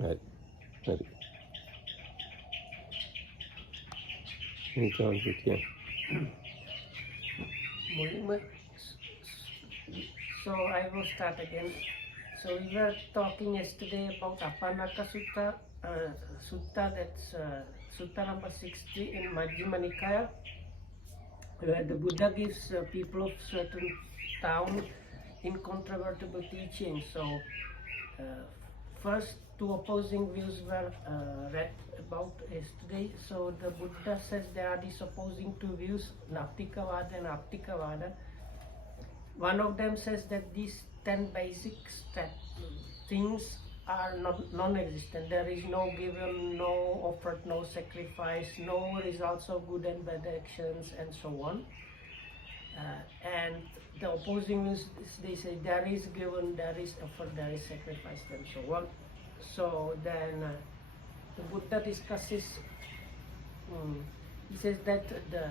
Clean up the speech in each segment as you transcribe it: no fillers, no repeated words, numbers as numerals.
හරි. හරි. නිකන් කියන්න. So I will start again. So we were talking yesterday about Apannaka Sutta, Sutta that's Sutta number 60 in Majjhima Nikaya, where the Buddha gives people of certain town incontrovertible teaching. So first two opposing views were read about yesterday. So the Buddha says there are these opposing two views, Nattikavada and Attikavada. One of them says that these 10 basic things are non-existent. There is no given, no offered, no sacrifice, no results of good and bad actions, and so on. And the opposing views, they say there is given, there is offered, there is sacrifice, and so on. So then the Buddha discusses, he says that the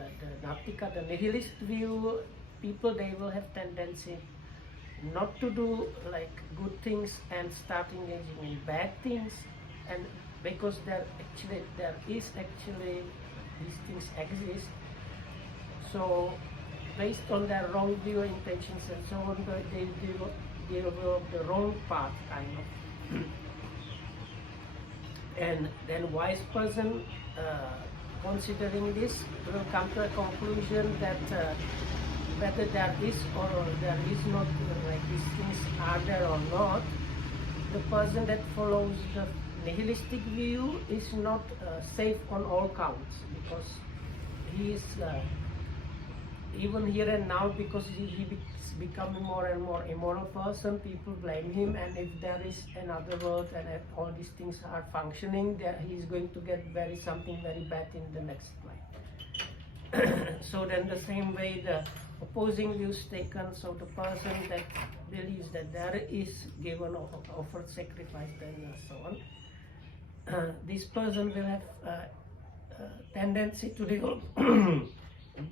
Nattika, the nihilist view, people, they will have tendency not to do like good things and start engaging in bad things, and because there is actually these things exist. So based on their wrong view, intentions, and so on, they develop the wrong path, kind of. And then wise person, considering this, will come to a conclusion that whether there is or there is not, like these things are there or not, the person that follows the nihilistic view is not safe on all counts, because he is even here and now, because he is becoming more and more immoral person. People blame him, and if there is another world and if all these things are functioning, he is going to get something very bad in the next life. So then the same way the opposing views taken, so the person that believes that there is given offered sacrifice, then so on, this person will have tendency to develop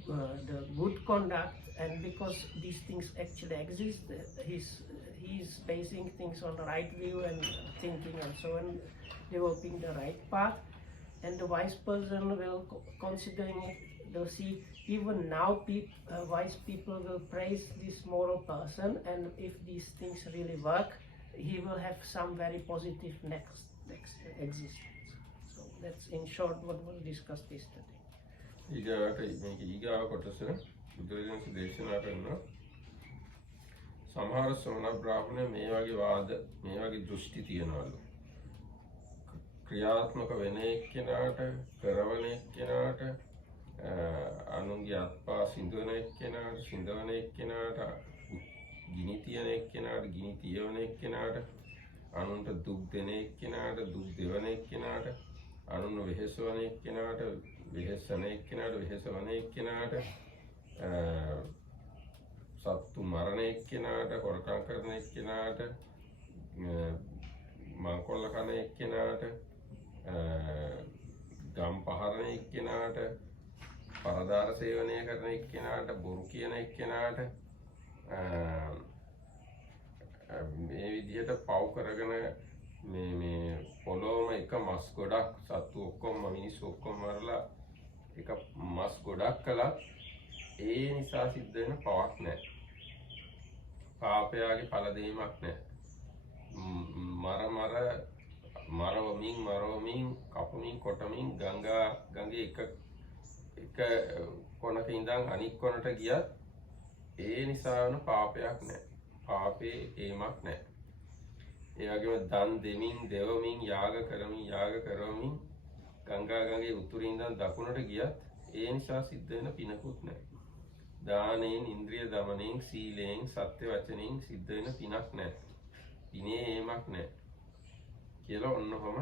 the good conduct, and because these things actually exist, he is basing things on the right view and thinking and so on, developing the right path. And the wise person will, considering it, they'll see even now wise people will praise this moral person, and if these things really work, he will have some very positive next existence. So that's in short what was discussed yesterday. ඊගාව කොටස බුදුරජාණන් දේශනා කරනවා සමහර ශ්‍රමණ බ්‍රාහ්මණය මේ වගේ වාද, මේ වගේ දෘෂ්ටි තියනවලු. ක්‍රියාත්මක වෙන එක්කෙනාට, කරවන එක්කෙනාට, අනුන්ගේ අත්පා සිඳවන එක්කෙනාට, සිඳවන එක්කෙනාට, ගිනි තියන එක්කෙනාට, ගිනි තියවන එක්කෙනාට, අනුන්ට දුක් දෙන එක්කෙනාට, දුක් දෙවන එක්කෙනාට, අනුන්ව වෙහෙසවන එක්කෙනාට, වෙහෙසන එක්කෙනාට, වෙහෙසවන එක්කෙනාට, සත්තු මරණ එක්කෙනාට, හොරකම් කරන එක්කෙනාට, මංකොල්ල කන එක්කෙනාට, ගම් පහරන එක්කෙනාට, පරදාර සේවනය කරන එක්කෙනාට, බොරු කියන එක්කෙනාට, මේ විදිහට පව් කරගෙන මේ පොළොවම එක මස් ගොඩක්, සත්තු ඔක්කොම මිනිස්සු ඔක්කොම මරලා එක මස් ගොඩක් කළා, ඒ නිසා සිද්ධ වෙන පවක් නැහැ. පාපයාගේ ඵල දෙීමක් නැහැ. මරවමින් කපමින් කොටමින් ගඟේ එක කොනක ඉඳන් අනික් කොනට ගියත් ඒ නිසා වෙන පාපයක් නැහැ. පාපේ ඒමක් නැහැ. ඒ වගේම දන් දෙමින්, දෙවමින්, යාග කරමින් ගඟේ උතුරින් ඉඳන් දකුණට ගියත් ඒ නිසා සිද්ධ වෙන පිනකුත් නැහැ. දානෙන්, ඉන්ද්‍රිය දමනෙන්, සීලෙන්, සත්‍ය වචනෙන් සිද්ධ වෙන පිනක් නැහැ. පිනේ ඒමක් නැහැ කියලා ඔන්නකොම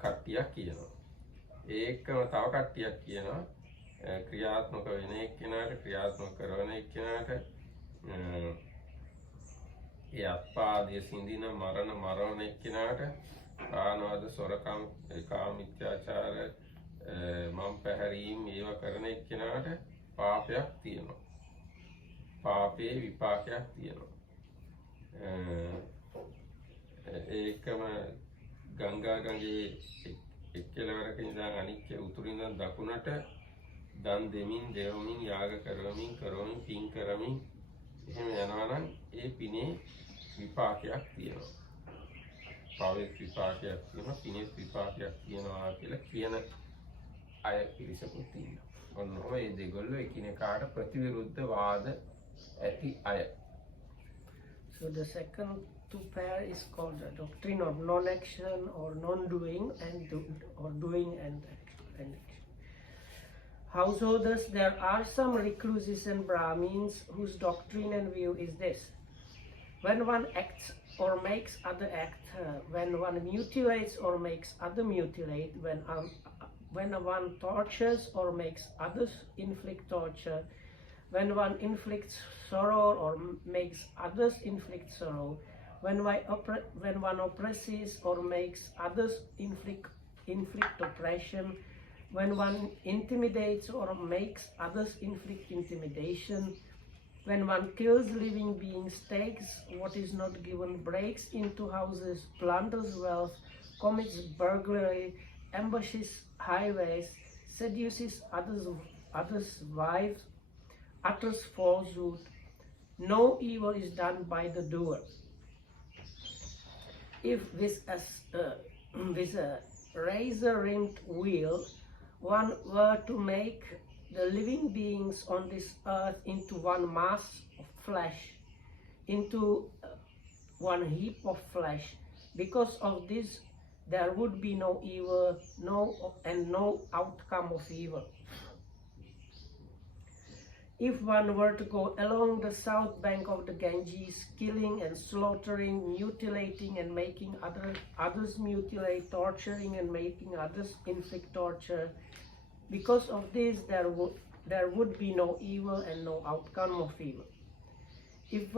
කට්ටියක් කියනවා. ඒකම තව කට්ටියක් කියනවා ක්‍රියාත්මක වෙන එක්කෙනාට, ක්‍රියාත්මක කරන එක්කෙනාට, ඒ අත්පාදයේ සිඳින මරණ එක්කෙනාට, ආනවාද, සොරකම්, කාමීත්‍යාචාර, මම් පැහැරීම් ඒවා කරන එක්කෙනාට පාපයක් තියෙනවා. පාපේ විපාකයක් තියෙනවා. ඒක එකම ගංගා ගඟේ එක් කෙළවරක ඉඳන් අනික් උතුරින් ඉඳන් දකුණට දන් දෙමින් දෙවමින් යාග කරවමින් පින් කරමින් එහෙම යනවා නම් ඒ පිනේ විපාකයක් තියෙනවා. පාවෙත් විපාකයක් තියෙනවා, පිනෙත් විපාකයක් තියෙනවා කියලා කියන අය පිරිසකුත් ඉන්නවා. ඔන්න ඔය දෙගොල්ලෝ එකිනෙකාට ප්‍රතිවිරුද්ධ වාද ඇති අය. So the second two pair is called the doctrine of non-action or non-doing or doing and action. Householders, there are some recluses and Brahmins whose doctrine and view is this: when one acts or makes other act, when one mutilates or makes other mutilate, when one tortures or makes others inflict torture, when one inflicts sorrow or makes others inflict sorrow, when one oppresses or makes others inflict oppression, when one intimidates or makes others inflict intimidation, when one kills living beings, takes what is not given, breaks into houses, plunders wealth, commits burglary, ambushes highways, seduces others' wives, utters falsehood, no evil is done by the doer. If with a razor-rimmed wheel one were to make the living beings on this earth into one mass of flesh, into one heap of flesh, because of this there would be no evil, no outcome of evil. If one were to go along the south bank of the Ganges, killing and slaughtering, mutilating and making others mutilate, torturing and making others inflict torture, because of this there would be no evil and no outcome of evil. If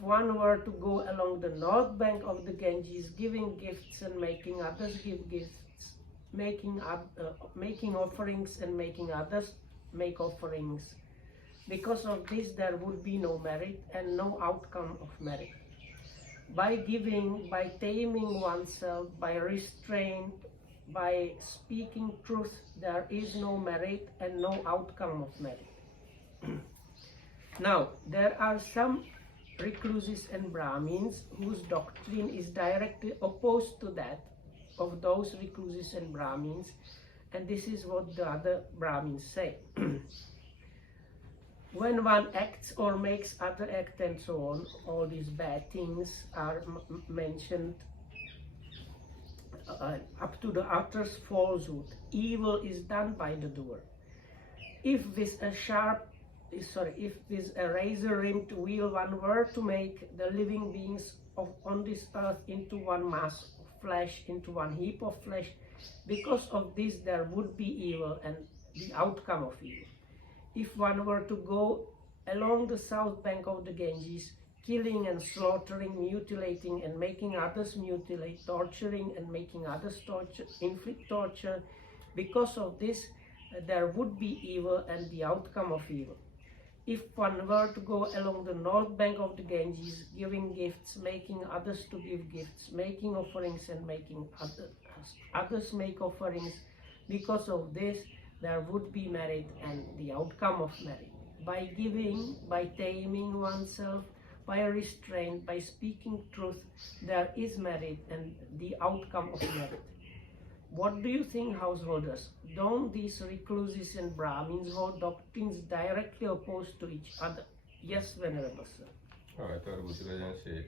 one were to go along the north bank of the Ganges, giving gifts and making others give gifts, making offerings and making others make offerings, because of this there would be no merit and no outcome of merit. By giving, by taming oneself, by restraint, by speaking truth, there is no merit and no outcome of merit. Now, there are some recluses and Brahmins whose doctrine is directly opposed to that of those recluses and Brahmins, and this is what the other Brahmins say. When one acts or makes other act and so on, all these bad things are mentioned up to the utter's falsehood. Evil is done by the doer. If with a razor-rimmed wheel one were to make the living beings on this earth into one mass of flesh, into one heap of flesh, because of this there would be evil and the outcome of evil. If one were to go along the south bank of the Ganges, killing and slaughtering, mutilating and making others mutilate, torturing and making others inflict torture, because of this there would be evil and the outcome of evil. If one were to go along the north bank of the Ganges, giving gifts, making others to give gifts, making offerings and making others make offerings, because of this there would be merit and the outcome of merit. By giving, by taming oneself, by restraint, by speaking truth, there is merit and the outcome of merit. What do you think, householders? Don't these recluses and Brahmins hold doctrines directly opposed to each other? Yes, Venerable Sir. බුදුරජාණන්සේ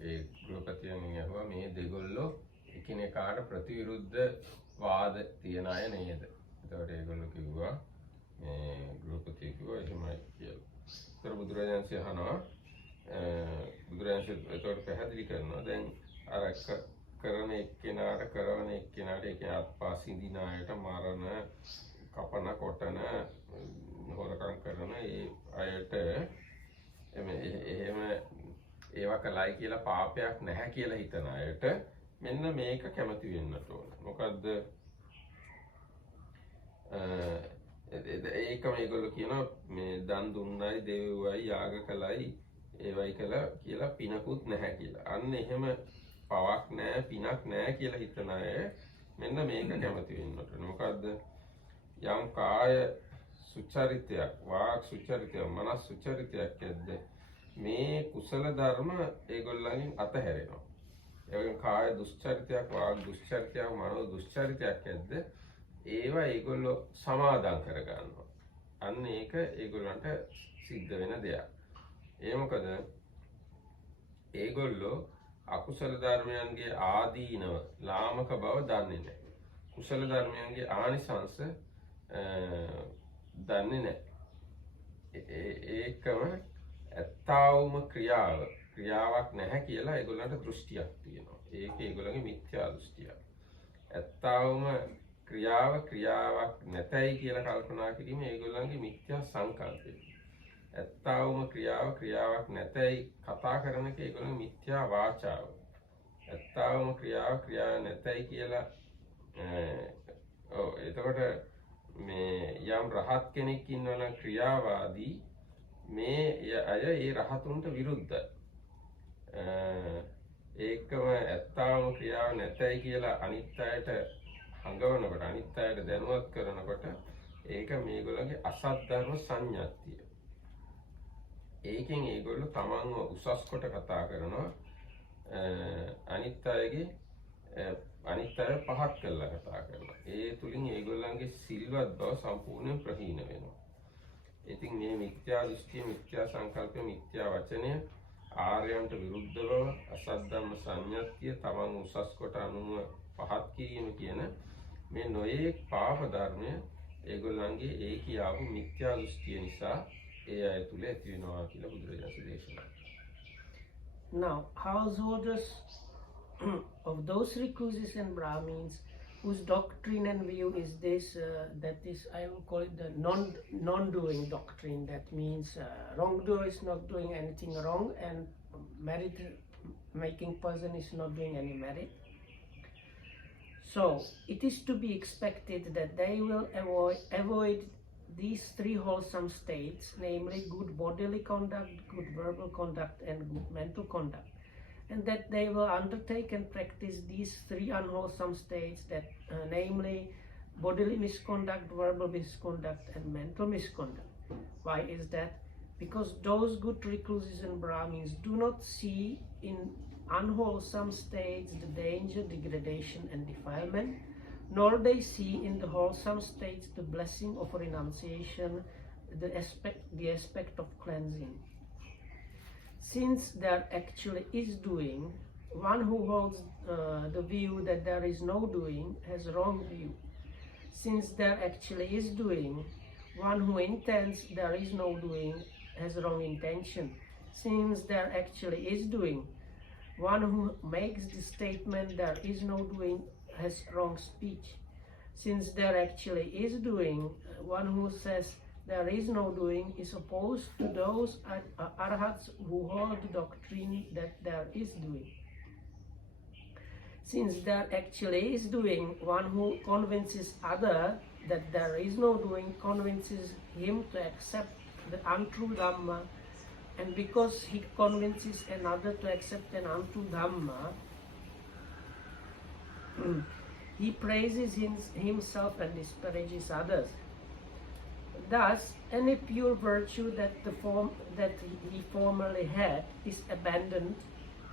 ඒ ගෘහපතියන් ඇහුවා මේ දෙගොල්ලෝ එකිනෙකාට ප්‍රතිවිරුද්ධ වාද තියන අය නේද? එතකොට ඒගොල්ලෝ කිව්වා මේ ගෘහපතිය කිව්වා එහෙමයි කියලා. ඒතර බුදුරජාණන්සේ අහනවා බුදුරජාණන්සේ එතකොට පැහැදිලි කරනවා දැන් අර කරන එක්කෙනාට කරන එක්කෙනාට ඒක අත්පා සිඳින අයට මරණ කපන කොටන හොරකම් කරන ඒ අයට එහෙම ඒවා කළයි කියලා පාපයක් නැහැ කියලා හිතන අයට මෙන්න මේක කැමති වෙන්නට ඕන. මොකද්ද ඒකම ඒගොල්ලෝ කියනවා මේ දන් දුන්නයි දෙවිවයි යාග කළයි ඒවයි කියලා පිනකුත් නැහැ කියලා. අන්න එහෙම පවක් නැහැ, පිනක් නැහැ කියලා හිතන අය මෙන්න මේක කැමති වෙන්න ඕනේ. මොකද්ද? යම් කාය සුචරිතයක්, වාක් සුචරිතයක්, මනස් සුචරිතයක් ඇද්ද මේ කුසල ධර්ම ඒගොල්ලන්ගෙන් අතහැරෙනවා. ඒ වගේම කාය දුස්චරිතයක්, වාක් දුස්චරිතයක්, මනෝ දුස්චරිතයක් ඇද්ද ඒවා ඒගොල්ලෝ සමාදම් කර ගන්නවා. අන්න ඒක ඒගොල්ලන්ට සිද්ධ වෙන දෙයක්. ඒ මොකද ඒගොල්ලෝ අකුසල ධර්මයන්ගේ ආදීනව ලාමක බව දන්නේ නැහැ. කුසල ධර්මයන්ගේ ආනිසංස දන්නේ නැහැ. ඒකම ඇත්තවම ක්‍රියාවක් නැහැ කියලා ඒගොල්ලන්ට දෘෂ්ටියක් තියෙනවා. ඒක ඒගොල්ලන්ගේ මිත්‍යා දෘෂ්ටියක්. ඇත්තවම ක්‍රියාවක් නැතයි කියලා කල්පනා කිරීම ඒගොල්ලන්ගේ මිත්‍යා සංකල්පය. ඇත්තවම ක්‍රියාවක් නැතයි කතා කරන එක ඒගොල්ලන්ගේ මිත්‍යා වාචාව. ඇත්තවම ක්‍රියාවක් නැතයි කියලා එතකොට මේ යම් රහත් කෙනෙක් ඉන්නවා නම් ක්‍රියාවාදී මේ අය ඒ රහතුන්ට විරුද්ධයි. ඒකම ඇත්තවම ක්‍රියාව නැතයි කියලා අනිත් අයට හංගවනකොට අනිත් අයට දැනුවත් කරනකොට ඒක මේගොල්ලන්ගේ අසත් ධර්ම සංඥාත්තිය. ඒකෙන් ඒගොල්ලෝ තමන්ව උසස් කොට කතා කරනවා. අනිත් අය පහත් කරලා කතා කරනවා. ඒ තුලින් ඒගොල්ලන්ගේ සිල්වත් බව සම්පූර්ණයෙන් ප්‍රහීන වෙනවා. ඉතින් මේ මිත්‍යා දෘෂ්ටිය, මිත්‍යා සංකල්පය, මිත්‍යා වචනය ආර්යයන්ට විරුද්ධ බව, අසත් ධර්ම සංඥාත්තිය, තමන් උසස් කොට අනුම පහත් කිරීම කියන මේ නොයේ පාප ධර්මය ඒගොල්ලන්ගේ ඒ කියාපු මිත්‍යා දෘෂ්ටිය නිසා ඒ අය තුල ඇති වෙනවා කියලා බුදුරජාණන් දේශනා. Now, householders of those recluses and Brahmins whose doctrine and view is this, that is, I will call it the non-doing doctrine. That means wrongdoer is not doing anything wrong and merit-making person is not doing any merit. So, it is to be expected that they will avoid these three wholesome states, namely good bodily conduct, good verbal conduct, and good mental conduct. And that they will undertake and practice these three unwholesome states, that namely bodily misconduct, verbal misconduct, and mental misconduct. Why is that? Because those good recluses and Brahmins do not see in unwholesome states the danger, degradation, and defilement, nor they see in the wholesome states the blessing of renunciation, the aspect of cleansing. Since there actually is doing, one who holds the view that there is no doing has wrong view. Since there actually is doing, one who intends there is no doing has wrong intention. Since there actually is doing, one who makes the statement there is no doing has wrong speech. Since there actually is doing, one who says there is no doing is opposed to those arhats who hold the doctrine that there is doing. Since there actually is doing, one who convinces other that there is no doing convinces him to accept the untrue Dhamma, and because he convinces another to accept an untrue Dhamma, he praises himself and disparages others. Thus, any pure virtue that he formerly had is abandoned,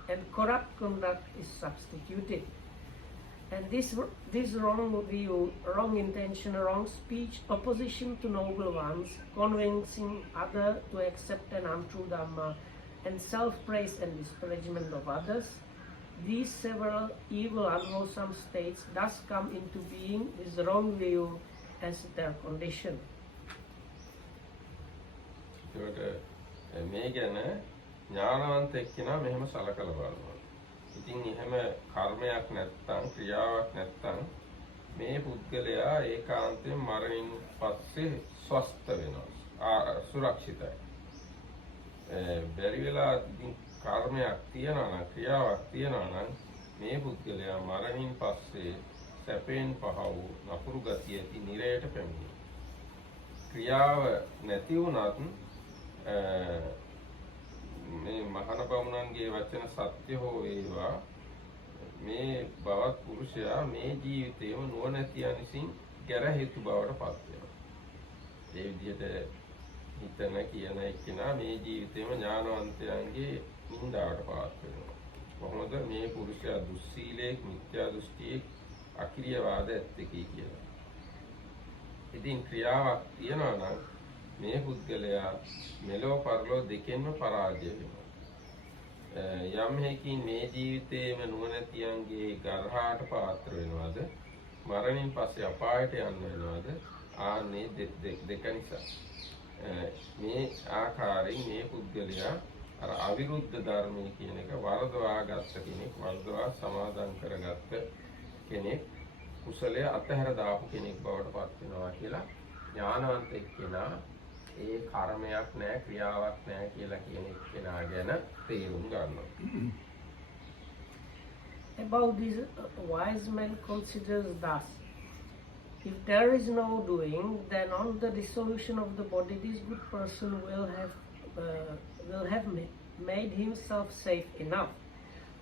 and corrupt conduct is substituted. And this wrong view, wrong intention, wrong speech, opposition to noble ones, convincing other to accept an untrue Dhamma, and self-praise and disparagement of others, these several evil unwholesome states thus come into being with the wrong view as their condition. මේ ගැන ඥානවන්තෙක් කෙනා මෙහෙම සලකලා බලනවා. ඉතින් එහෙම කර්මයක් නැත්තම් ක්‍රියාවක් නැත්තම් මේ පුද්ගලයා ඒකාන්තයෙන් මරණින් පස්සේ ස්වස්ත වෙනවා. සුරක්ෂිතයි. බැරි වෙලා ඉතින් කර්මයක් තියනවා නම් ක්‍රියාවක් තියනවා නම් මේ පුද්ගලයා මරණින් පස්සේ සැපෙන් පහ වූ නපුරු ගතිය ඇති නිරයට පැමිණේ. ක්‍රියාව නැති වුණත් මේ මහාන බමුණන්ගේ වචන සත්‍ය හෝ වේවා මේ බවත් පුරුෂයා මේ ජීවිතේම නුවණැතියන් විසින් ගැරහේතු බවට පත් වෙනවා. ඒ විදිහට හිතන කියන එක්කෙනා මේ ජීවිතේම ඥානවන්තයන්ගේ නින්දාවට පාත් වෙනවා. කොහොමද මේ පුරුෂයා දුස්සීලයක්, මිත්‍යා දෘෂ්ටියෙක්, අක්‍රීයවාද ඇත්තකී කියලා. ඉතින් ක්‍රියාවක් තියනවා නම් මේ පුද්ගලයා මෙලෝ පරලෝ දෙකෙන්ම පරාජය වෙනවා. යම් හේකින් මේ ජීවිතයේම නුවණැතියන්ගේ ගර්හාට පාත්‍ර වෙනවද, මරණින් පස්සේ අපායට යන්න වෙනවද, ආන්නේ දෙක නිසා මේ ආකාරයෙන් මේ පුද්ගලයා අර අවිරුද්ධ ධර්මයේ කියන එක වර්ධවා ගත්ත කෙනෙක්, වර්ධවා සමාදන් කරගත්ත කෙනෙක්, කුසලයේ අතහැර දාපු කෙනෙක් බවට පත් වෙනවා කියලා ඥානවන්ත එක්කෙනා ඒ කර්මයක් නැහැ, ක්‍රියාවක් නැහැ කියලා කියන එක්කෙනා ගැන තේරුම් ගන්නවා. About this, wise man considers thus: if there is no doing, then on the dissolution of the body, this good person will have made himself safe enough.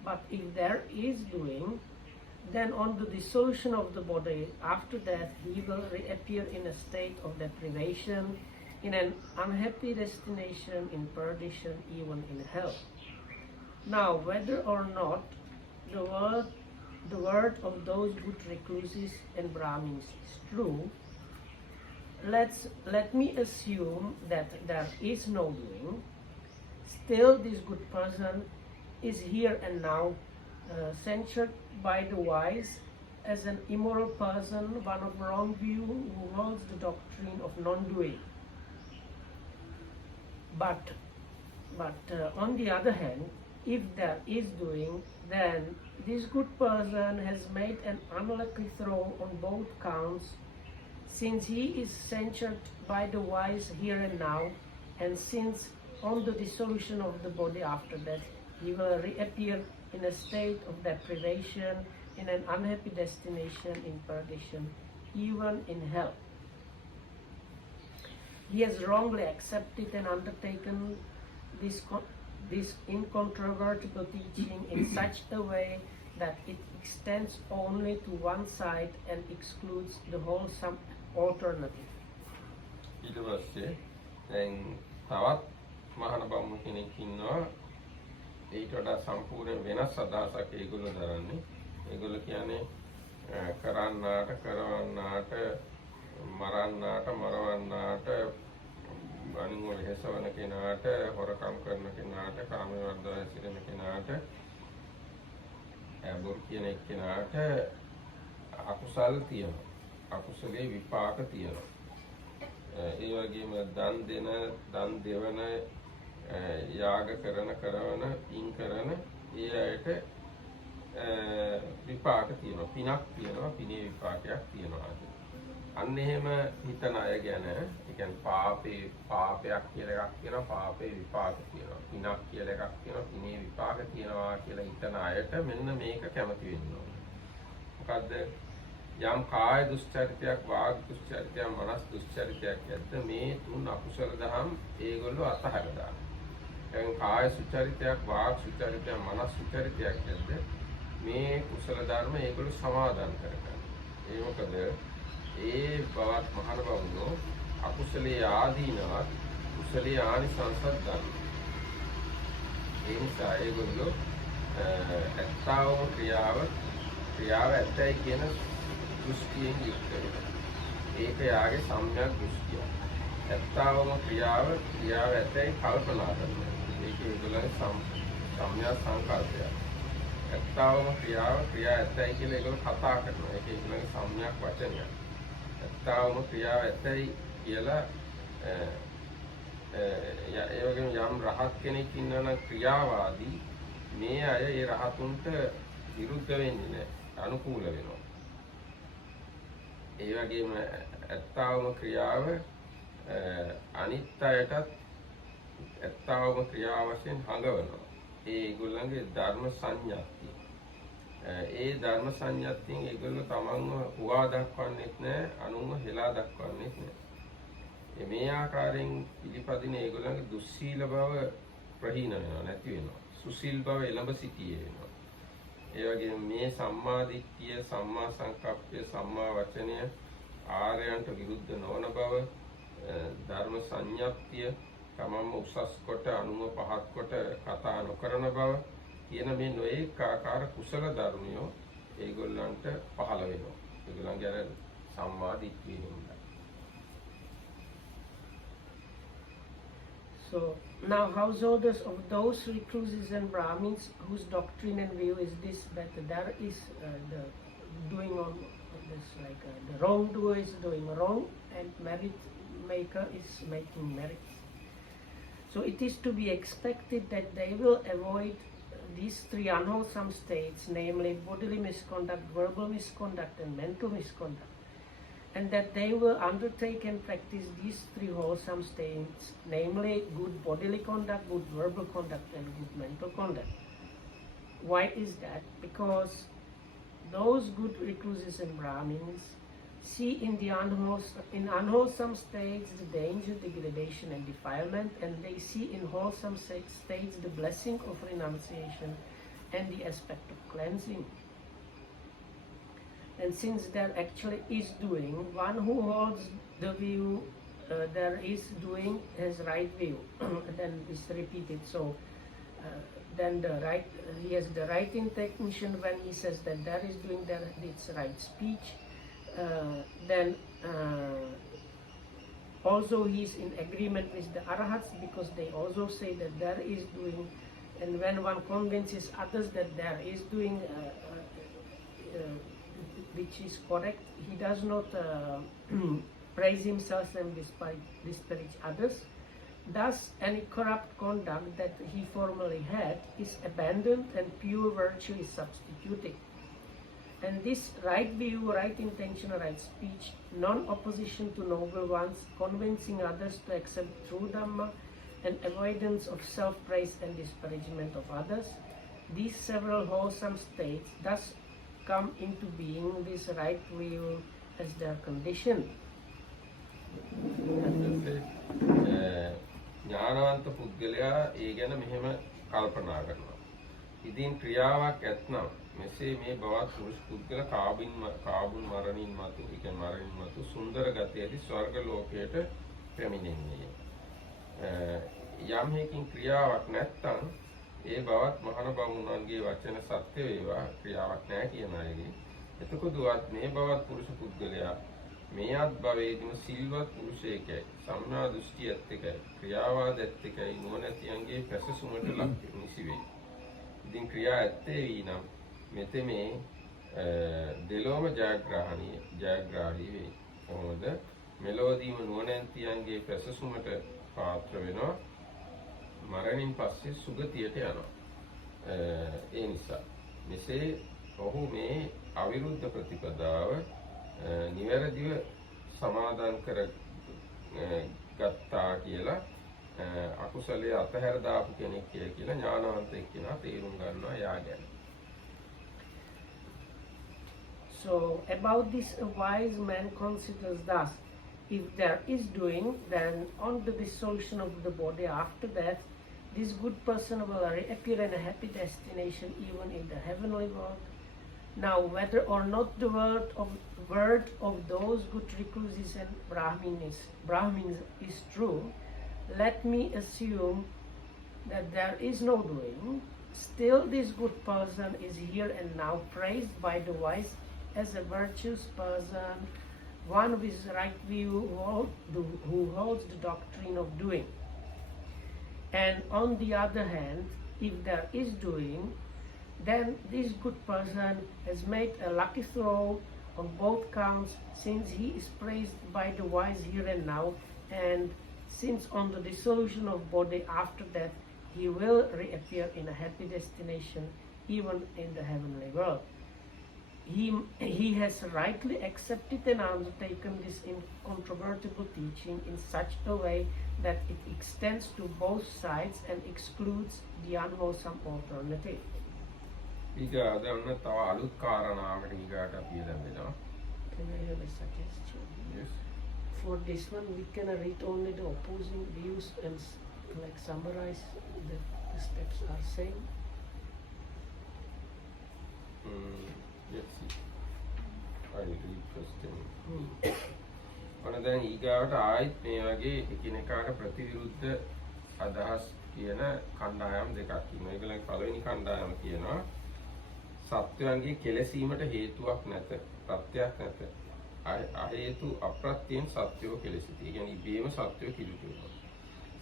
But if there is doing, then on the dissolution of the body, after death, he will reappear in a state of deprivation, in an unhappy destination, in perdition, even in hell. Now, whether or not the word of those good recluses and Brahmins is true, let me assume that there is no doing. Still, this good person is here and now censured by the wise as an immoral person, one of wrong view, who holds the doctrine of non-doing. But on the other hand, if there is doing, then this good person has made an unlucky throw on both counts, since he is censured by the wise here and now, and since on the dissolution of the body after death, he will reappear in a state of deprivation, in an unhappy destination, in perdition, even in hell. He has wrongly accepted and undertaken this incontrovertible teaching in such a way that it extends only to one side and excludes the wholesome alternative. ඊට පස්සේ දැන් තවත් මහාන බමුණු කෙනෙක් ඉන්නවා. ඊට වඩා සම්පූර්ණ වෙනස් අදහසක් ඒගොල්ලෝ දරන්නේ. ඒගොල්ලෝ කියන්නේ කරන්නාට, කරවන්නාට, මරන්නාට, මරවන්නාට, අනිත් වෙහසවන කෙනාට, හොරකම් කරන කෙනාට, කාමයේ වර්ධව හැසිරෙන කෙනාට, බොරු කියන එක්කෙනාට අකුසල් තියෙනවා. අකුසලේ විපාක තියෙනවා. ඒ වගේම දන් දෙන, දන් දෙවන, යාග කරන, කරවන, පින් කරන ඒ අයට විපාක තියෙනවා. පිනක් තියෙනවා, පිනේ විපාකයක් තියෙනවා. අන්න එහෙම හිතන අය ගැන, ඒ කියන්නේ පාපයක් කියලා එකක් තියෙනවා, පාපේ විපාක තියෙනවා. පිනක් කියලා එකක් තියෙනවා, පිනේ විපාක තියෙනවා කියලා හිතන අයට මෙන්න මේක කැමති වෙන්න ඕනේ. මොකද්ද? යම් කාය දුස්චරිතයක්, වාග් දුස්චරිතයක්, මනස් දුස්චරිතයක් ඇද්ද මේ තුන් අකුසල දහම් ඒගොල්ලෝ අතහැර දානවා. දැන් කාය සුචරිතයක්, වාග් සුචරිතයක්, මනස් සුචරිතයක් ඇද්ද මේ කුසල ධර්ම ඒගොල්ලෝ සමාදන් කරගන්නවා. ඒ මොකද ඒ බවත් මහාන බවුනෝ අකුසලයේ ආදීනවත්, කුසලයේ ආනිසංසත් ගන්නවා. ඒ නිසා ඒගොල්ලෝ ඇත්තවම ක්‍රියාව ඇත්තයි කියන දෘෂ්ටියෙන් යුක්ත වෙනවා. ඒක යාගේ සම්‍යක් දෘෂ්ටිය. ඇත්තවම ක්‍රියාව ඇත්තයි කල්පනා කරනවා. ඒක ඒගොල්ලන්ගේ සම්‍යක් සංකල්පය. ඇත්තවම ක්‍රියාව ඇත්තයි කියලා ඒගොල්ලෝ කතා කරනවා. ඒක ඒගොල්ලන්ගේ සම්‍යක් වචනයක්. ඇත්තවම ක්‍රියාව ඇත්තයි කියලා ඒ වගේම යම් රහත් කෙනෙක් ඉන්නවා නම් ක්‍රියාවාදී මේ අය ඒ රහතුන්ට විරුද්ධ වෙන්නේ නැහැ, අනුකූල වෙනවා. ඒ වගේම ඇත්තවම ක්‍රියාව අනිත් අයටත් ඇත්තවම ක්‍රියාව වශයෙන් හඟවනවා. ඒගොල්ලන්ගේ ධර්ම සංඥාති. ඒ ධර්ම සංඥාතියෙන් ඒගොල්ලෝ තමන්ව හුවා දක්වන්නේත් නැහැ, අනුන්ව හෙලා දක්වන්නේත් නැහැ. මේ ආකාරයෙන් පිළිපදින ඒගොල්ලන්ගේ දුස්සීල බව ප්‍රහීන වෙනවා, නැති වෙනවා. සුසීල් බව එළඹ සිටියේ වෙනවා. ඒ වගේම මේ සම්මා දිට්ඨිය, සම්මා සංකප්පය, සම්මා වචනය ආර්යයන්ට විරුද්ධ නොවන බව, ධර්ම සංඥප්තිය තමම උසස් කොට අනුම පහත් කොට කතා නොකරන බව කියන මේ නොඑක ආකාර කුසල ධර්මියෝ ඒගොල්ලන්ට පහළ වෙනවා. ඒගොල්ලන්ගේ අර සම්මා දිට්ඨිය හින්දා. So now householders of those recluses and Brahmins whose doctrine and view is this, that there is the doing on this, like the wrongdoer is doing wrong and merit maker is making merit. So it is to be expected that they will avoid these three unwholesome states, namely bodily misconduct, verbal misconduct and mental misconduct, and that they will undertake and practice these three wholesome states, namely good bodily conduct, good verbal conduct and good mental conduct. Why is that? Because those good recluses and Brahmins see in the unwholesome states the danger, degradation and defilement, and they see in wholesome states the blessing of renunciation and the aspect of cleansing. And since there actually is doing, one who holds the view there is doing has right view, then it's repeated. So then he has the right intention when he says that there is doing, there it's right speech. Then also he is in agreement with the arahats, because they also say that there is doing, and when one convinces others that there is doing which is correct, he does not praise himself and disparage others. Thus any corrupt conduct that he formerly had is abandoned and pure virtue is substituted. And this right view, right intention, right speech, non-opposition to noble ones, convincing others to accept true Dhamma, and avoidance of self-praise and disparagement of others, these several wholesome states thus come into being, this right view as their condition. ඥානවන්ත පුද්ගලයා ඒ ගැන මෙහෙම කල්පනා කරනවා. ඉදින් ක්‍රියාවක් ඇත්නම් මෙසේ මේ බවත් පුරුෂ පුද්ගල කාබුන් මරණින් මතු, ඒ කියන්නේ මරණින් මතු සුන්දර ගතියදී ස්වර්ග ලෝකයට පැමිණෙන්නේ. යම් හේකින් ක්‍රියාවක් නැත්නම් ඒ බවත් මහාන බමුණන්ගේ වචන සත්‍ය වේවා, ක්‍රියාවක් නැහැ කියන අයගේ. එතකොටවත් මේ බවත් පුරුෂ පුද්ගලයා මේ අත්භවයේදීම සිල්වත් පුරුෂයෙක්යි, සම්මා දෘෂ්ටි ඇත්තකයි, ක්‍රියාවාද ඇත්තකයි, නුවණැතියන්ගේ පැසසුමට ලක් නිසි වෙයි. ඉතින් ක්‍රියා ඇත්තේ වීනම් මෙතෙමේ දෙලොවම ජයග්‍රාහී වෙයි. කොහොමද? මෙලොවදීම නුවණැතියන්ගේ පැසසුමට පාත්‍ර වෙනවා, මරණින් පස්සේ සුගතියට යනවා. ඒ නිසා මෙසේ ඔහු මේ අවිරුද්ධ ප්‍රතිපදාව නිවැරදිව සමාදන් කර ගත්තා කියලා අකුසලයේ අතහැර දාපු කෙනෙක් කියලා ඥානවන්තයෙක් කෙනා තේරුම් ගන්නවා යාගෙන. So about this, a wise man considers thus: if there is doing, then on the dissolution of the body after death, this good person will reappear in a happy destination even in the heavenly world. Now, whether or not the word of those good recluses and Brahmins is true, let me assume that there is no doing. Still, this good person is here and now praised by the wise as a virtuous person, one with right view who holds the doctrine of doing. And on the other hand, if there is doing, then this good person has made a lucky throw on both counts, since he is praised by the wise here and now, and since on the dissolution of body after death he will reappear in a happy destination even in the heavenly world. He has rightly accepted and undertaken this incontrovertible teaching in such a way that it extends to both sides and excludes the unwholesome alternative. ඊග අද ඔන්න තව අලුත් කාරණාවකට ඊගාට අපි ලැබෙනවා. Can I have a suggestion? Yes. For this one, we can read only the opposing views and like summarize the steps are same. I read first thing. ඔන්න දැන් ඊගාවට ආයිත් මේ වගේ එකිනෙකාට ප්‍රතිවිරුද්ධ අදහස් කියන කණ්ඩායම් දෙකක් ඉන්නවා. ඒගොල්ලන්ගේ පළවෙනි කණ්ඩායම කියනවා සත්වයන්ගේ කෙලසීමට හේතුවක් නැත, ප්‍රත්‍යක් නැත. අහේතු අප්‍රත්‍යයෙන් සත්වෝ කෙලසිතී. කියන්නේ ඉබේම සත්වෝ කිලුට වෙනවා.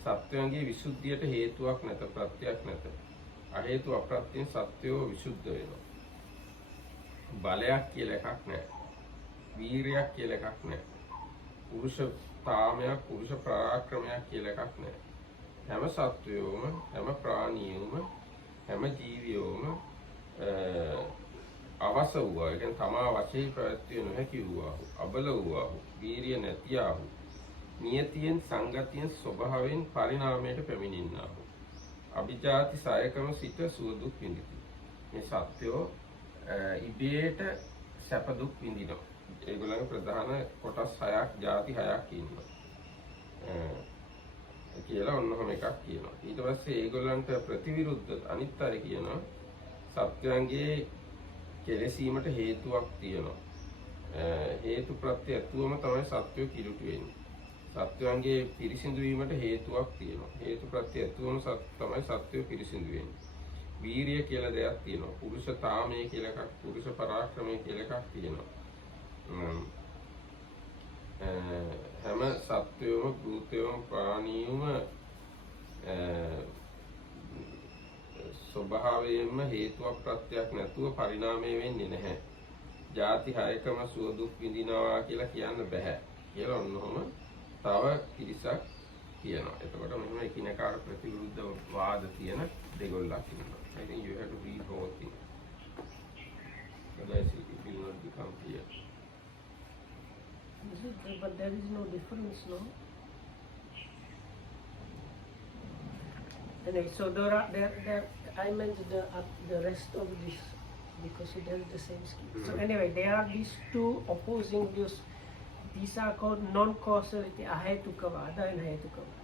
සත්වයන්ගේ විසුද්ධියට හේතුවක් නැත, ප්‍රත්‍යක් නැත. අහේතු අප්‍රත්‍යයෙන් සත්වෝ විසුද්ධ වෙනවා. බලයක් කියලා එකක් නැහැ. වීරයක් කියලා එකක් නැහැ. පුරුෂ තාමයක්, පුරුෂ පරාක්‍රමයක් කියලා එකක් නැහැ. හැම සත්වයෝම, හැම ප්‍රාණියෝම, හැම ජීවියෝම අවස වූවා. ඒ කියන්නේ තමා වශයෙන් ප්‍රවැත්විය නොහැකි වූවා. අබල වූවා. වීරිය නැතියාහු. නියතියෙන් සංගතියෙන් ස්වභාවයෙන් පරිණාමයට පැමිණෙන්නා. අභිජාති සයකම සිට සුව දුක් විඳිති. මේ සත්වෝ ඉබේට සැප දුක් විඳිනවා. ඒගොල්ලන්ගේ ප්‍රධාන කොටස් 6ක්, ಜಾති 6ක් ඉන්නවා. කියලා ඔන්නෝම එකක් කියනවා. ඊට පස්සේ ඒගොල්ලන්ට ප්‍රතිවිරුද්ධ අනිත් අය කියනවා සත්‍යයන්ගේ කෙලෙසීමට හේතුවක් තියෙනවා. හේතු ප්‍රත්‍ය ඇතුවම තමයි සත්‍යය කිලුට වෙන්නේ. සත්‍යයන්ගේ පිරිසිදු වීමට හේතුවක් තියෙනවා. හේතු ප්‍රත්‍ය ඇතුවම තමයි සත්‍යය පිරිසිදු වෙන්නේ. වීරිය කියලා දෙයක් තියෙනවා. පුරුෂ තාමයේ කියලා එකක්, පුරුෂ පරාක්‍රමයේ කියලා එකක් තියෙනවා. හැම සත්වයෝම, භූතයෝම, ප්‍රාණියෝම ස්වභාවයෙන්ම හේතුවක් ප්‍රත්‍යක් නැතුව පරිණාමය වෙන්නේ නැහැ. ಜಾති 6කම සුව දුක් විඳිනවා කියලා කියන්න බෑ. කියලා ඔන්නෝම තව පිරිසක් කියනවා. එතකොට මෙහෙම එකිනෙකාට ප්‍රතිවිරුද්ධ වාද තියෙන දෙගොල්ලක් ඉන්නවා. I think you have to read whole thing. Otherwise it will not become clear. Is it? But there is no difference, no? Anyway, so there I meant the rest of this because it has the same scheme. So anyway, there are these two opposing views. These are called non-causality, ahetukavada and hetukavada.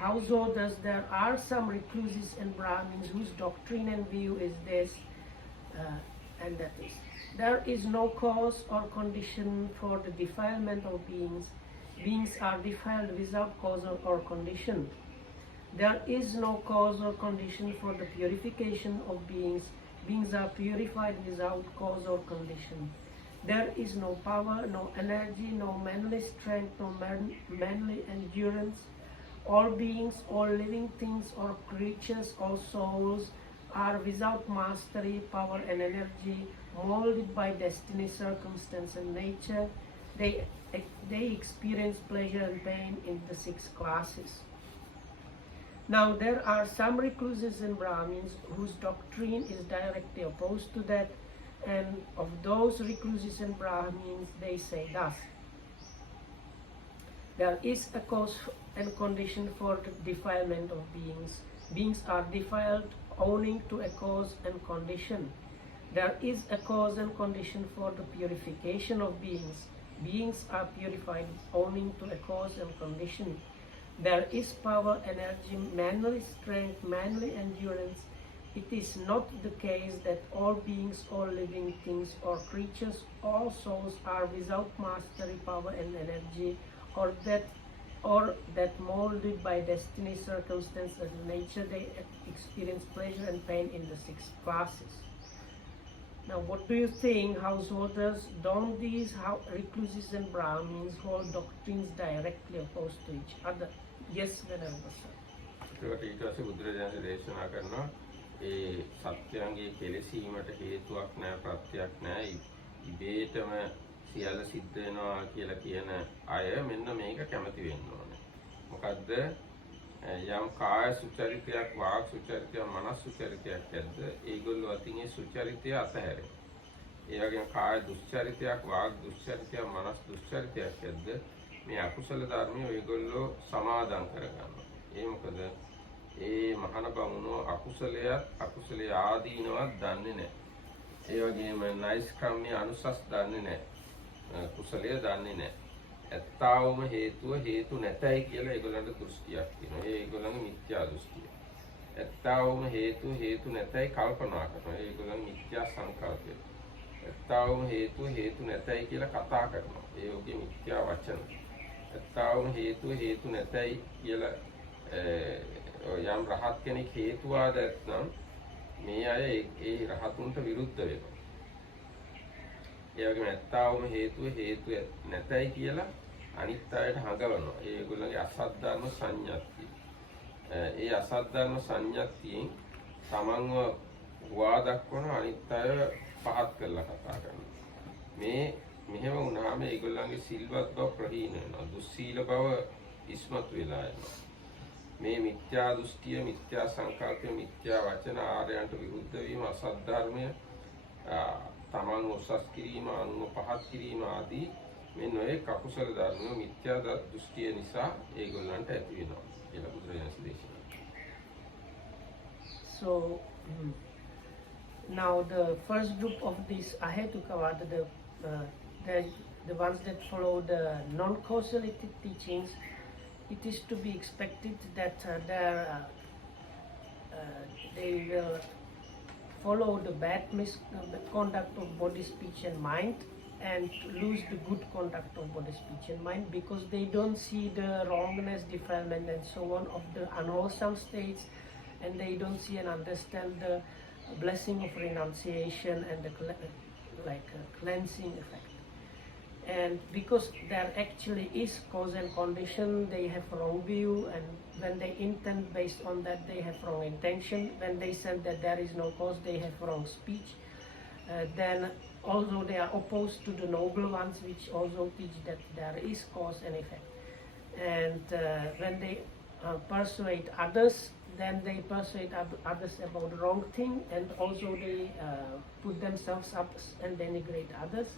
Howso thus there are some recluses and Brahmins whose doctrine and view is this, and that is, there is no cause or condition for the defilement of beings. Beings are defiled without cause or condition. There is no cause or condition for the purification of beings. Beings are purified without cause or condition. There is no power, no energy, no manly strength, no manly endurance. All beings, all living things or creatures, all souls are without mastery, power and energy, molded by destiny, circumstance and nature. They experience pleasure and pain in the 6 classes. Now there are some recluses and Brahmins whose doctrine is directly opposed to that, and of those recluses and Brahmins they say thus: there is a cause and condition for the defilement of beings. Beings are defiled owing to a cause and condition. There is a cause and condition for the purification of beings. Beings are purified owing to a cause and condition. There is power, energy, manly strength, manly endurance. It is not the case that all beings, all living things or creatures, all souls are without mastery, power and energy, or that molded by destiny, circumstance and nature they experience pleasure and pain in the 6 classes. Now what do you think, householders? Don't these recluses and Brahmins hold doctrines directly opposed to each other? Yes, Venerable Sir. ඒකට ඊට පස්සේ බුදුරජාණන් දේශනා කරනවා ඒ සත්‍යයන්ගේ කෙලෙසීමට හේතුවක් නැහැ, ප්‍රත්‍යක් නැහැ, ඉබේටම සියල්ල සිද්ධ වෙනවා කියලා කියන අය මෙන්න මේක කැමති වෙන්න ඕනේ. මොකද්ද? යම් කාය සුචරිතයක්, වාග් සුචරිතයක්, මනස් සුචරිතයක් ඇද්ද ඒගොල්ලෝ අතින් ඒ සුචරිතය අතහැරෙනවා. ඒ වගේම කාය දුස්චරිතයක්, වාග් දුස්චරිතයක්, මනස් දුස්චරිතයක් ඇද්ද මේ අකුසල ධර්මයේ ඒගොල්ලෝ සමාදන් කරගන්නවා. ඒ මොකද ඒ මහාන බමුණෝ අකුසලයේ ආදීනවත් දන්නේ නැහැ. ඒ වගේම නෛෂ්ක්‍රම්‍ය අනුසස් දන්නේ නැහැ. කුසලයේ දන්නේ නැහැ. ඇත්තවම හේතු නැතයි කියලා ඒගොල්ලන්ට දෘෂ්ටියක් තියෙනවා. ඒ ඒගොල්ලන්ගේ මිත්‍යා දෘෂ්ටිය. ඇත්තවම හේතු නැතයි කල්පනා කරනවා. ඒගොල්ලන් මිත්‍යා සංකල්පය. ඇත්තවම හේතු නැතයි කියලා කතා කරනවා. ඒ ඔගේ මිත්‍යා වචන. ඇත්තවම හේතු නැතයි කියලා යම් රහත් කෙනෙක් හේතුවාද නැත්නම් මේ අය ඒ රහතුන්ට විරුද්ධ වෙනවා. ඒ වගේම ඇත්තවම හේතු නැතයි කියලා අනිත් අයට හඟවනවා. ඒගොල්ලන්ගේ අසත් ධර්ම සංඥාත්තිය. ඒ අසත් ධර්ම සංඥාත්තියෙන් තමන්ව වා දක්වන අනිත් අය පහත් කරලා කතා කරනවා. මෙහෙම වුණාම ඒගොල්ලන්ගේ සිල්වත් බව ප්‍රහීන වෙනවා. දුස්සීල බව ඉස්මතු වෙලා යනවා. මේ මිත්‍යා දෘෂ්ටිය, මිත්‍යා සංකල්පය, මිත්‍යා වචන ආර්යයන්ට විරුද්ධ වීම, අසත් ධර්මය, තමන් උසස් කිරීම, අනුව පහත් කිරීම ආදී මේ නොයේ කකුසල ධර්ම මිත්‍යා දෘෂ්ටිය නිසා ඒගොල්ලන්ට ඇති වෙනවා කියලා බුදුරජාණන් දේශනා. So now the first group of these Ahetukavada, the ones that follow the non-causality teachings, it is to be expected that they will follow the bad misconduct of body, speech and mind and lose the good conduct of body, speech and mind because they don't see the wrongness, defilement and so on of the unwholesome states, and they don't see and understand the blessing of renunciation and the cleansing effect. And because there actually is cause and condition, they have wrong view, and when they intend based on that, they have wrong intention. When they say that there is no cause, they have wrong speech. Then although they are opposed to the noble ones, which also teach that there is cause and effect. And when they persuade others, then they persuade others about the wrong thing, and also they put themselves up and denigrate others.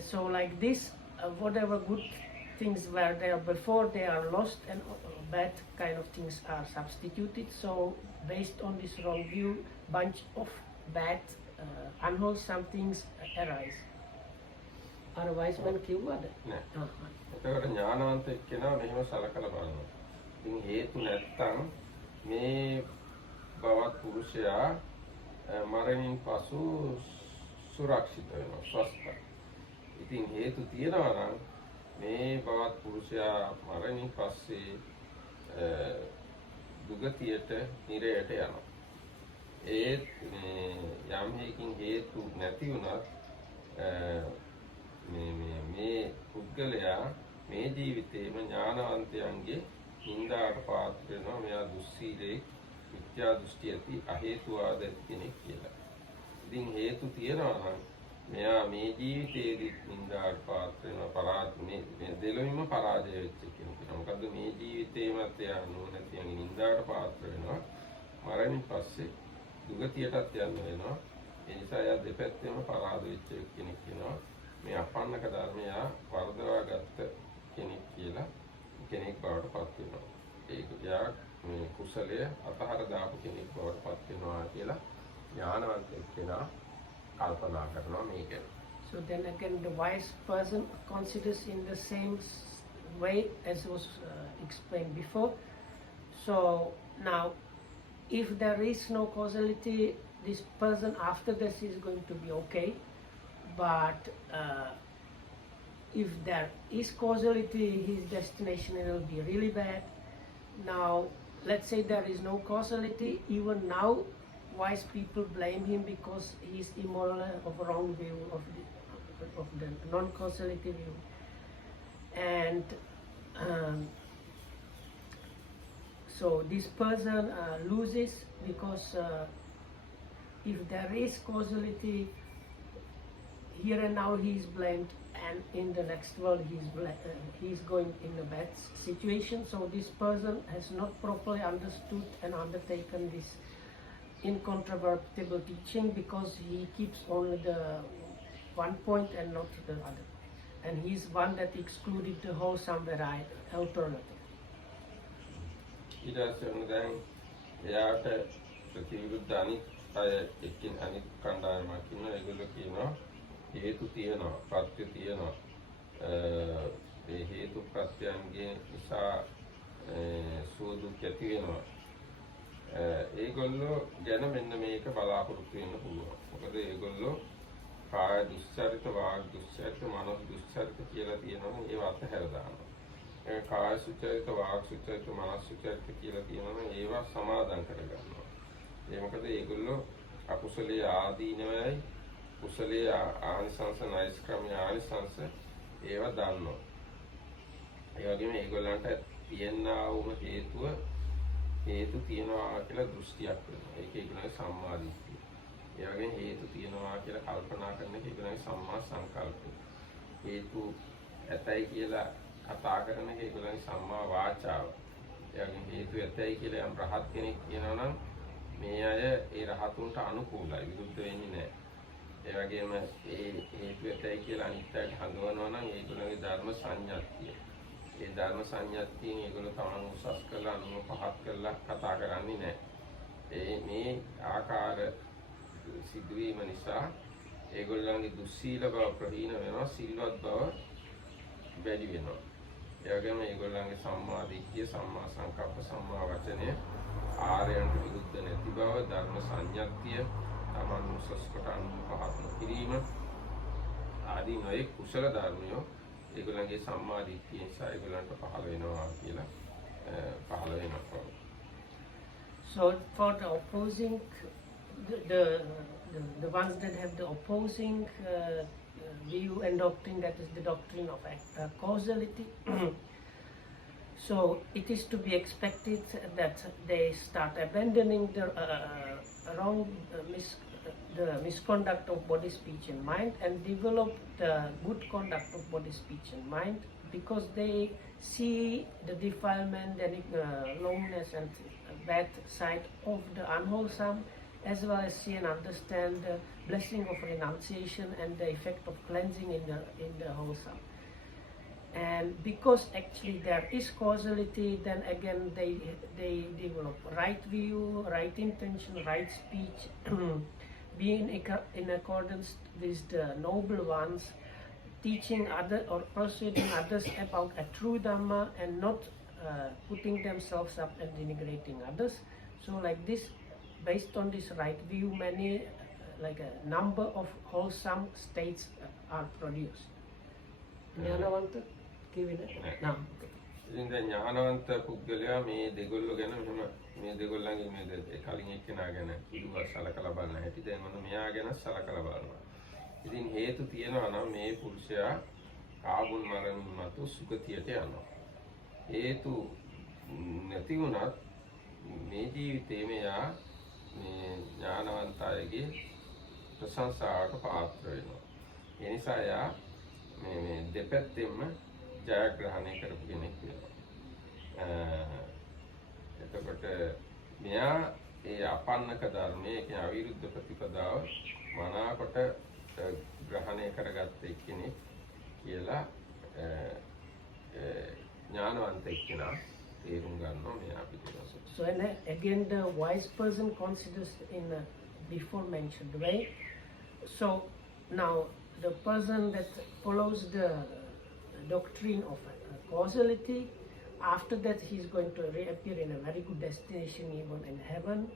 So like this, whatever good things were there before, they are lost, and bad kind of things are substituted. So based on this wrong view, bunch of bad, unwholesome things arise. Are wise men කිව්වද? නෑ. එතකොට ඥානවන්ත එක්කෙනා මෙහෙම සලකලා බලනවා. ඉතින් හේතු නැත්තම් මේ බවත් පුරුෂයා මරණින් පසු සුරක්ෂිත වෙනවා, ස්වස්ථයි. ඉතින් හේතු තියෙනවා නම් මේ බවත් පුරුෂයා මරණින් පස්සේ දුගතියට නිරයට යනවා. ඒත් යම් හේකින් හේතු නැති වුණත් මේ පුද්ගලයා මේ ජීවිතේම ඥානවන්තයන්ගේ නින්දාට පාත්‍ර වෙනවා. මෙයා දුස්සීලේ මිත්‍යා දෘෂ්ටි ඇති අහේතුවාද කෙනෙක් කියලා. ඉතින් හේතු තියෙනවා නම් මෙයා මේ ජීවිතේදී නින්දාට පාත්‍ර වෙනවා. මේ දෙලොවින්ම පරාජය වෙච්ච කෙනෙක්. මොකද මේ ජීවිතේමත් එයා නොනැතියන් නින්දාට පාත්‍ර වෙනවා. මරණින් පස්සේ දුගතියටත් යන්න වෙනවා. ඒ නිසා එයා දෙපැත්තෙම පරාද වෙච්ච කෙනෙක් වෙනවා. මේ අපන්නක ධර්මය වර්ධවා ගත්ත කෙනෙක් කියලා කෙනෙක් බවට පත් වෙනවා. ඒක යා මේ කුසලය අතහර දාපු කෙනෙක් බවට පත් වෙනවා කියලා ඥානවන්ත කෙනා කල්පනා කරනවා මේකෙන්. So then again, the wise person considers in the same way as was explained before. So now, if there is no causality, this person after this is going to be okay. But if there is causality, his destination will be really bad. Now, let's say there is no causality. Even now, wise people blame him because he is immoral of wrong view of the non-causality view. And so this person loses because if there is causality, here and now he is blamed, and in the next world he is going in a bad situation. So this person has not properly understood and undertaken this incontrovertible teaching because he keeps only the one point and not the other, and he is one that excluded the wholesome variety alternative. ඊට පස්සේ දැන් එයාට ප්‍රතිවිරුද්ධ අනිත් කණ්ඩායමක් ඉන්නවා. ඒගොල්ලෝ කියනවා හේතු තියෙනවා, ප්‍රත්‍ය තියෙනවා. ඒ හේතු ප්‍රත්‍යයන්ගේ නිසා සුවදුක් ඇති වෙනවා. ඒගොල්ලෝ ගැන මෙන්න මේක බලාපොරොත්තු වෙන්න පුළුවන්. මොකද ඒගොල්ලෝ කාය දුස්චරිත, වාග් දුස්චරිත, මනෝ දුස්චරිත කියලා තියෙනවා. ඒවා අතහැර දානවා. ඒ කාය සුචරිත, වාග් සුචරිත, මනෝ සුචරිත කියලා තියෙනවා. ඒවා සමාදන් කරගන්නවා. ඒ මොකද ඒගොල්ලෝ අකුසලයේ ආදීනවයි කුසලයේ ආනිසංස නෛෂ්ක්‍රම්‍ය ආනිසංස ඒවා දන්නවා. ඒ වගේම ඒගොල්ලන්ට තියෙනා වූ හේතු තියනවා කියලා දෘෂ්ටියක් වෙනවා. ඒක ඒගොල්ලන්ගේ සම්මා දිට්ඨිය. ඒ වගේම හේතු තියනවා කියලා කල්පනා කරන එක ඒගොල්ලන්ගේ සම්මා සංකල්පය. හේතු ඇතයි කියලා කතා කරන එක ඒගොල්ලන්ගේ සම්මා වාචාව. ඒ වගේම හේතු ඇතයි කියලා යම් රහත් කෙනෙක් කියනවා නම් මේ අය ඒ රහතුන්ට අනුකූලයි, විරුද්ධ වෙන්නේ නැහැ. ඒ වගේම ඒ හේතු ඇතයි කියලා අනිත්‍යයට හඳුනනවා නම් ඒගොල්ලන්ගේ ධර්ම සංඥාත්තිය. ඒ ධර්ම සංඥාත්තියෙන් ඒගොල්ලෝ තමන් උසස් කරලා අනුව පහත් කරලා කතා කරන්නේ නැහැ. මේ ආකාර සිදුවීම නිසා ඒගොල්ලන්ගේ දුස්සීල බව ප්‍රහීන වෙනවා, සිල්වත් බව වැඩි වෙනවා. ඒ වගේම ඒගොල්ලන්ගේ සම්මා දිට්ඨිය, සම්මා සංකප්ප, සම්මා වචනය ආර්යයන්ට විරුද්ධ නැති බව, ධර්ම සංඥාත්තිය, තමන් උසස් කොට අනුව පහත් නොකිරීම ආදී නොයෙක් කුසල ධර්මයෝ ඒගොල්ලන්ගේ සම්මා දිට්ඨිය නිසා ඒගොල්ලන්ට පහළ වෙනවා කියලා පහළ වෙනවා. So for the opposing, the ones that have the opposing view and doctrine, that is the doctrine of causality. So it is to be expected that they start abandoning the the misconduct of body, speech and mind, and develop the good conduct of body, speech and mind, because they see the defilement and lowness and bad side of the unwholesome, as well as see and understand the blessing of renunciation and the effect of cleansing in the wholesome. And because actually there is causality, then again they develop right view, right intention, right speech, being in accordance with the noble ones, teaching other or persuading others about a true Dhamma and not putting themselves up and denigrating others. So like this, based on this right view, many like a number of wholesome states are produced. ඥානවන්ත ඉතින් දැන් ඥානවන්ත පුද්ගලයා මේ දෙගොල්ලෝ ගැන මෙහෙම මේ දෙගොල්ලන්ගේ මේ කලින් එක්කෙනා ගැන කිව්වා සලකලා බලන්න හැටි. දැන් මොන මෙයා ගැන සලකලා බලනවා. ඉතින් හේතු තියෙනවා නම් මේ පුරුෂයා කාබුන් මරණින් මතු සුගතියට යනවා. හේතු නැති වුණත් මේ ජීවිතේ මෙයා මේ ඥානවන්ත අයගේ ප්‍රශංසාවට පාත්‍ර වෙනවා. ඒ නිසා එයා මේ දෙපැත්තෙන්ම ජයග්‍රහණය කරපු කෙනෙක් වෙනවා. එතකොට මෙයා ඒ අපන්නක ධර්මයේ කියන අවිරුද්ධ ප්‍රතිපදාව මනාකොට ග්‍රහණය කරගත්ත කෙනෙක් කියලා ඥානවන්ත එක්කෙනා තේරුම් ගන්නවා මෙයා පිටිපස්ස. So and again the wise person considers in before mentioned way. So now the person that follows the doctrine of causality, after that he is going to reappear in a very good destination, even in heaven.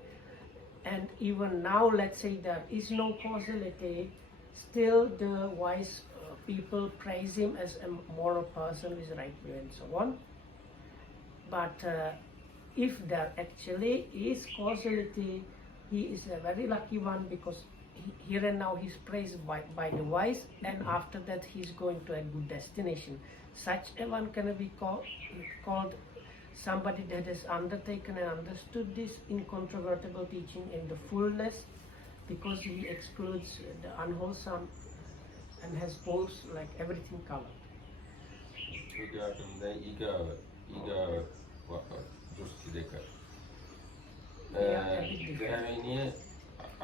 And even now, let's say there is no causality, still the wise people praise him as a moral person with right view and so on. But if there actually is causality, he is a very lucky one, because here and now he's praised by the wise, and after that he's going to a good destination. Such a one can be called somebody that has undertaken and understood this incontrovertible teaching in the fullness, because he excludes the unwholesome and has both like everything covered.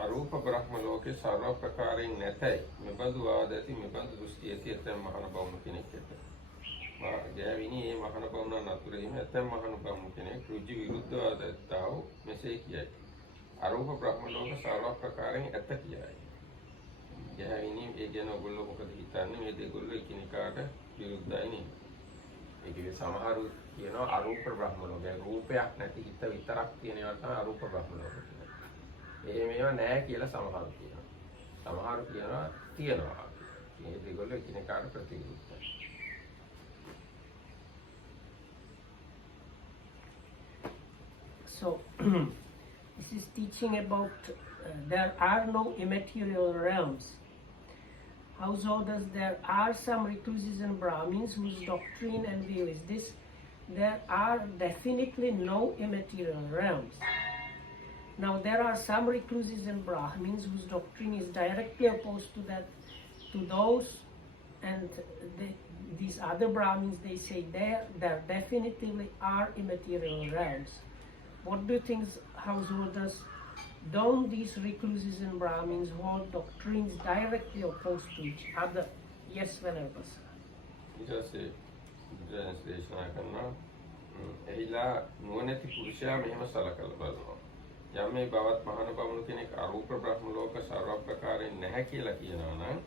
අරූප බ්‍රහ්ම ලෝකේ සර්ව ප්‍රකාරයෙන් නැතයි මෙබඳු ආදති මෙබඳු දෘෂ්ටි ඇති ඇතැම් මහණ බවුන කෙනෙක් ඇත. ගෑවිනි මේ මහණ බවුන නතුරෙහිම ඇතැම් මහණ බවුන කෙනෙක් රුජු විරුද්ධව ආදත්තා වූ මෙසේ කියයි. අරූප බ්‍රහ්ම ලෝක සර්ව ප්‍රකාරයෙන් ඇත කියයි. ගෑවිනි ඒ කියන ඔයගොල්ලෝ මොකද හිතන්නේ මේ දෙගොල්ලෝ එකිනෙකාට විරුද්ධයි නේ? ඒකේ සමහරු කියනවා අරූප බ්‍රහ්ම ලෝකය රූපයක් නැති හිත විතරක් තියෙන ඒවා තමයි අරූප බ්‍රහ්ම ලෝක. ඒ මේවා නැහැ කියලා සමහරු කියනවා. සමහර සමහර කියනවා තියනවා. මේ දෙගොල්ලෝ එකිනෙකාට ප්‍රතිවිරුද්ධයි. So this is teaching about there are no immaterial realms. Householders, there are some recluses and Brahmins whose doctrine and view is this: there are definitely no immaterial realms. Now there are some recluses and Brahmins whose doctrine is directly opposed to that, to those, and these other Brahmins, they say there definitely are immaterial realms. What do you think, householders? Don't these recluses and Brahmins hold doctrines directly opposed to each other? Yes, Venerable. ඊට පස්සේ බුදුරජාණන් දේශනා කරනවා එහිලා නුවණැති පුරුෂයා මෙහෙම සලකලා බලනවා. යම් මේ බවත් මහාන බමුණු කෙනෙක් අරූප බ්‍රහ්ම ලෝක සර්ව ප්‍රකාරයෙන් නැහැ කියලා කියනවා නම්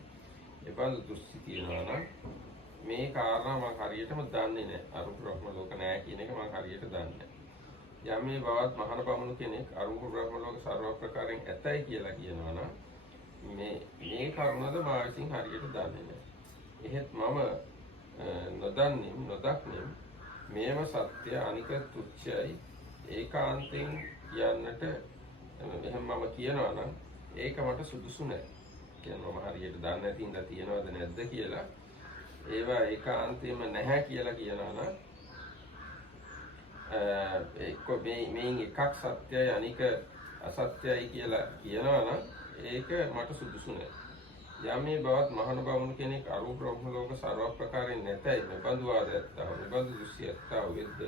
ඒ බඳු දෘෂ්ටි තියනවා නම් මේ කාරණා මම හරියටම දන්නේ නැහැ. අරූප බ්‍රහ්ම ලෝක නැහැ කියන එක මම හරියට දන්නේ නැහැ. යම් මේ බවත් මහාන බමුණු කෙනෙක් අරූප බ්‍රහ්ම ලෝක සර්ව ප්‍රකාරයෙන් ඇතයි කියලා කියනවා නම් මේ කරුණද මා විසින් හරියට දන්නේ නැහැ. එහෙත් මම නොදක්නම් මේව සත්‍ය අනික තුච්ඡයි ඒකාන්තයෙන් කියන්නට එහෙනම් මම කියනවා නම් ඒක මට සුදුසු නැහැ. කියනවා මම හරියට දන්නේ නැති ඉඳලා තියනවද නැද්ද කියලා ඒවා ඒකාන්තයෙන්ම නැහැ කියලා කියනවා නම් එක්ක මේන් එකක් සත්‍යයි අනික අසත්‍යයි කියලා කියනවා නම් ඒක මට සුදුසු නැහැ. යම් මේ බවත් මහාන බමුණු කෙනෙක් අරූප බ්‍රහ්ම ලෝක සර්ව ප්‍රකාරයෙන් නැතයි මෙබඳු වාදයක්තා මෙබඳු දෘශ්‍යයක්තා වෙද්ද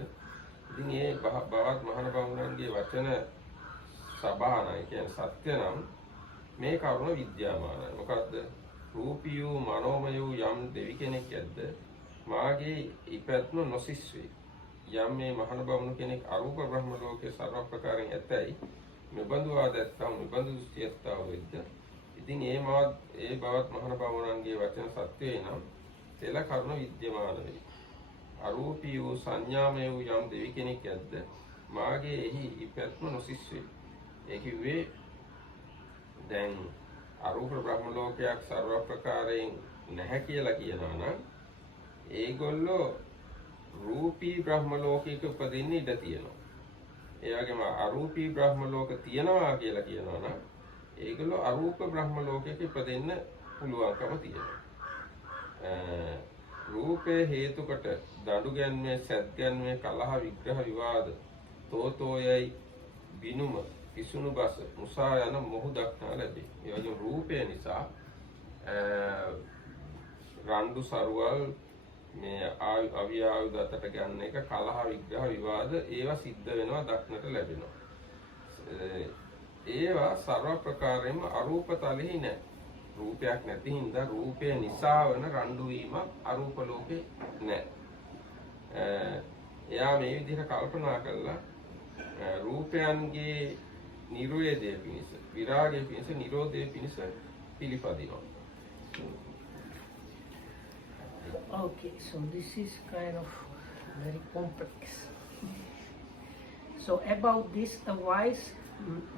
ඉතින් මේ බවත් මහාන බමුණන්ගේ වචන සබානයි කියන්නේ සත්‍ය නම් මේ කරුණ විද්‍යාමානයි. මොකද්ද? රූපී වූ මනෝමය වූ යම් දෙවි කෙනෙක් ඇද්ද මාගේ ඉපැත්ම නොසිස් වේ. යම් මේ මහාන බමුණු කෙනෙක් අරූප බ්‍රහ්ම ලෝකයේ සර්ව ප්‍රකාරයෙන් ඇතයි මෙබඳු වාදයක්තා මෙබඳු දෘශ්‍යයක්තා වෙද්ද ඉතින් ඒ බවත් මහාන බමුණන්ගේ වචන සත්‍ය වෙනම් තෙල කරුණ විද්‍යමාන වේ. අරූපී වූ සංඥාමය වූ යම් දෙවි කෙනෙක් ඇද්ද මාගේ එහි ඉපැත්ම නොසිස් වේ. ඒ කිව්වේ දැන් අරූප බ්‍රහ්ම ලෝකයක් සර්ව ප්‍රකාරයෙන් නැහැ කියලා කියනවා නම් ඒගොල්ලෝ රූපී බ්‍රහ්ම ලෝකයක උපදින්න ඉඩ තියෙනවා. ඒ වගේම අරූපී බ්‍රහ්ම ලෝක තියෙනවා කියලා කියනවා නම් ඒගොල්ලෝ අරූප බ්‍රහ්ම ලෝකයක ඉපදෙන්න පුළුවන්කම තියෙනවා. රූපේ හේතු කොට දඩු ගැන්මේ සැත් ගැන්මේ කලහ විග්‍රහ විවාද තෝතෝයයි බිනුම පිසුණු බස මුසා යන මොහු දක්නා ලැබේ. ඒ වගේම රූපය නිසා රණ්ඩු සරුවල් මේ අවියායුධ අතට ගන්න එක කලහ විග්‍රහ විවාද ඒවා සිද්ධ වෙනවා දක්නට ලැබෙනවා. ඒවා සර්ව ප්‍රකාරයෙන්ම අරූප තලෙහි නැහැ. රූපයක් නැති හින්දා රූපය නිසා වන රණ්ඩු වීම අරූප ලෝකේ නැහැ. එයා මේ විදිහට කල්පනා කළා රූපයන්ගේ නිරෝධය පිණිස විරාගය පිණිස නිරෝධය පිණිස පිළිපදිනවා. Okay, so this is kind of very complex. So about this, a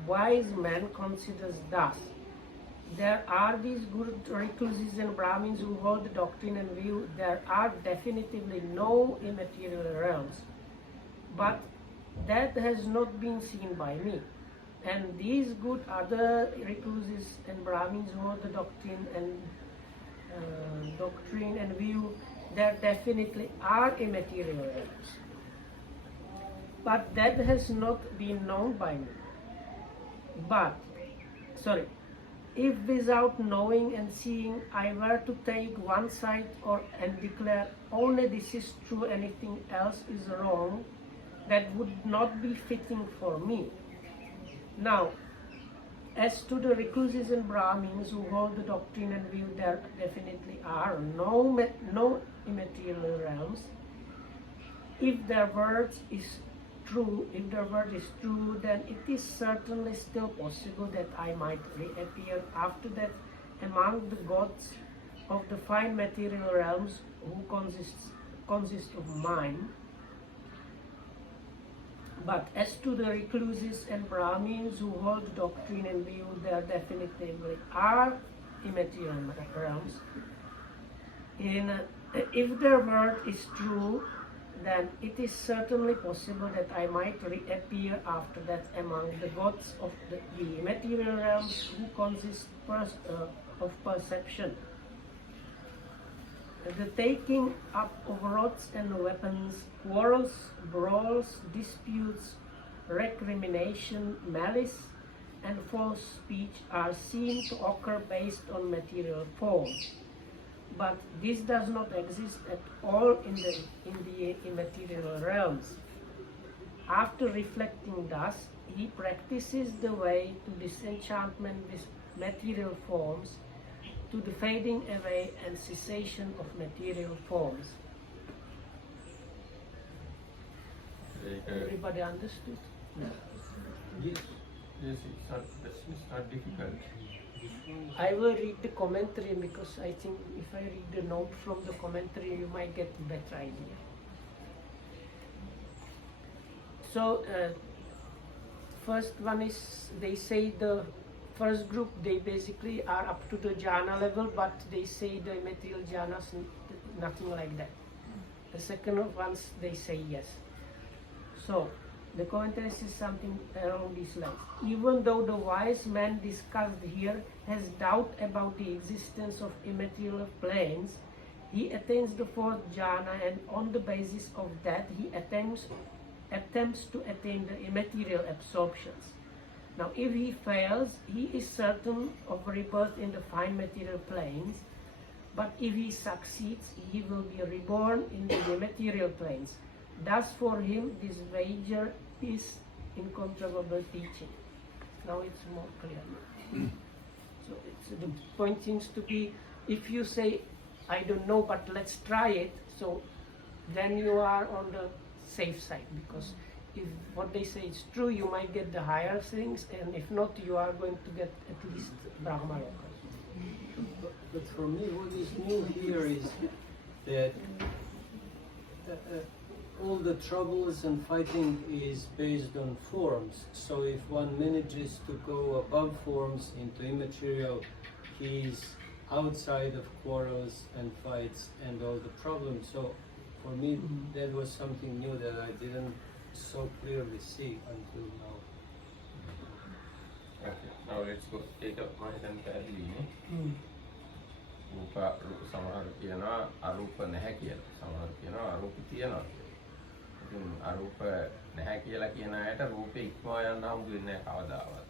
wise man considers thus: there are these good recluses and Brahmins who hold the doctrine and view there are definitively no immaterial realms, but that has not been seen by me. And these good other recluses and Brahmins who hold the doctrine and view there definitely are immaterial realms, but that has not been known by me. If without knowing and seeing I were to take one side and declare only this is true, anything else is wrong, that would not be fitting for me. Now, as to the recluses and Brahmins who hold the doctrine and view there definitely are no immaterial realms, if their word is true, then it is certainly still possible that I might reappear after that among the gods of the fine material realms who consist of mind. But as to the recluses and Brahmins who hold doctrine and view there definitely are immaterial realms. If their word is true, then it is certainly possible that I might reappear after that among the gods of the immaterial realms who consist of perception. The taking up of rods and weapons, quarrels, brawls, disputes, recrimination, malice, and false speech are seen to occur based on material forms. But this does not exist at all in the immaterial realms. After reflecting thus, he practices the way to disenchantment with material forms, to the fading away and cessation of material forms. Everybody understood? Yes, it's not difficult. I will read the commentary because I think if I read the note from the commentary, you might get a better idea. So, first one is, they say the first group, they basically are up to the jhana level, but they say the material jhanas, nothing like that. The second ones, they say yes. So, the commentary says something along these lines. Even though the wise man discussed here has doubt about the existence of immaterial planes, he attains the fourth jhana, and on the basis of that he attempts to attain the immaterial absorptions. Now, if he fails, he is certain of rebirth in the fine material planes, but if he succeeds, he will be reborn in the immaterial planes. Thus, for him, this wager is incontrovertible teaching. Now it's more clear. So the point seems to be, if you say, I don't know, but let's try it, so then you are on the safe side, because if what they say is true, you might get the higher things, and if not, you are going to get at least Brahma Loka. But for me, what is new here is that all the troubles and fighting is based on forms. So if one manages to go above forms into immaterial, he's outside of quarrels and fights and all the problems. So for me, that was something new that I didn't so clearly see until now. Okay, now let's go take up my hand. සමහර කියනවා අරූප නැහැ කියලා. සමහර කියනවා අරූප තියෙනවා. ඉතින් අරූප නැහැ කියලා කියන අයට රූපේ ඉක්මවා යන්න හම්බ වෙන්නේ නැහැ කවදාවත්.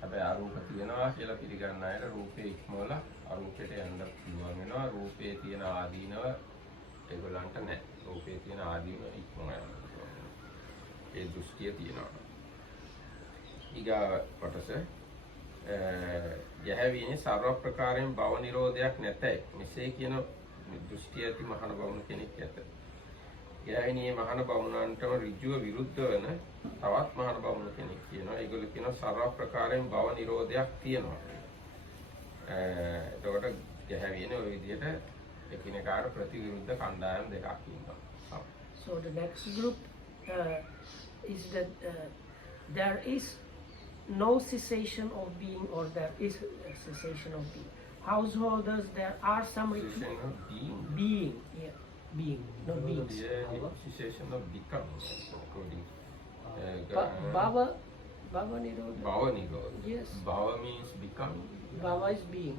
හැබැයි අරූප තියෙනවා කියලා පිළිගන්න අයට රූපේ ඉක්මවලා අරූපයට යන්න පුළුවන් වෙනවා. රූපේ තියෙන ආදීනව ඒගොල්ලන්ට නැහැ. රූපේ තියෙන ආදීනව ඉක්මවා යන්න පුළුවන් වෙනවා. ඒ දෘෂ්ටිය තියෙනවා. ඊගා කොටස ගැහැවීමේ සර්ව ප්‍රකාරයෙන් භව නිරෝධයක් නැතයි. මෙසේ කියන දෘෂ්ටිය ඇති මහාන බවුණු කෙනෙක් ඇත. ගැහැවීමේ මහාන බවුණන්ටම ඍජුව විරුද්ධ වෙන තවත් මහාන බවුණු කෙනෙක් කියනවා. ඒගොල්ලෝ කියනවා සර්ව ප්‍රකාරයෙන් භව නිරෝධයක් තියෙනවා. එතකොට ගැහැවීමේ ওই විදිහට එකිනෙකාට ප්‍රතිවිරුද්ධ කණ්ඩායම් දෙකක් ඉන්නවා. So the next group is that there is no cessation of being, or there is a cessation of being. Householders, there are some Cessation of being. being, yeah, being, no beings. Cessation of becoming, according. Bhava Nirodha. Bhava nirodha. Yes. Bhava means becoming. Bhava is being.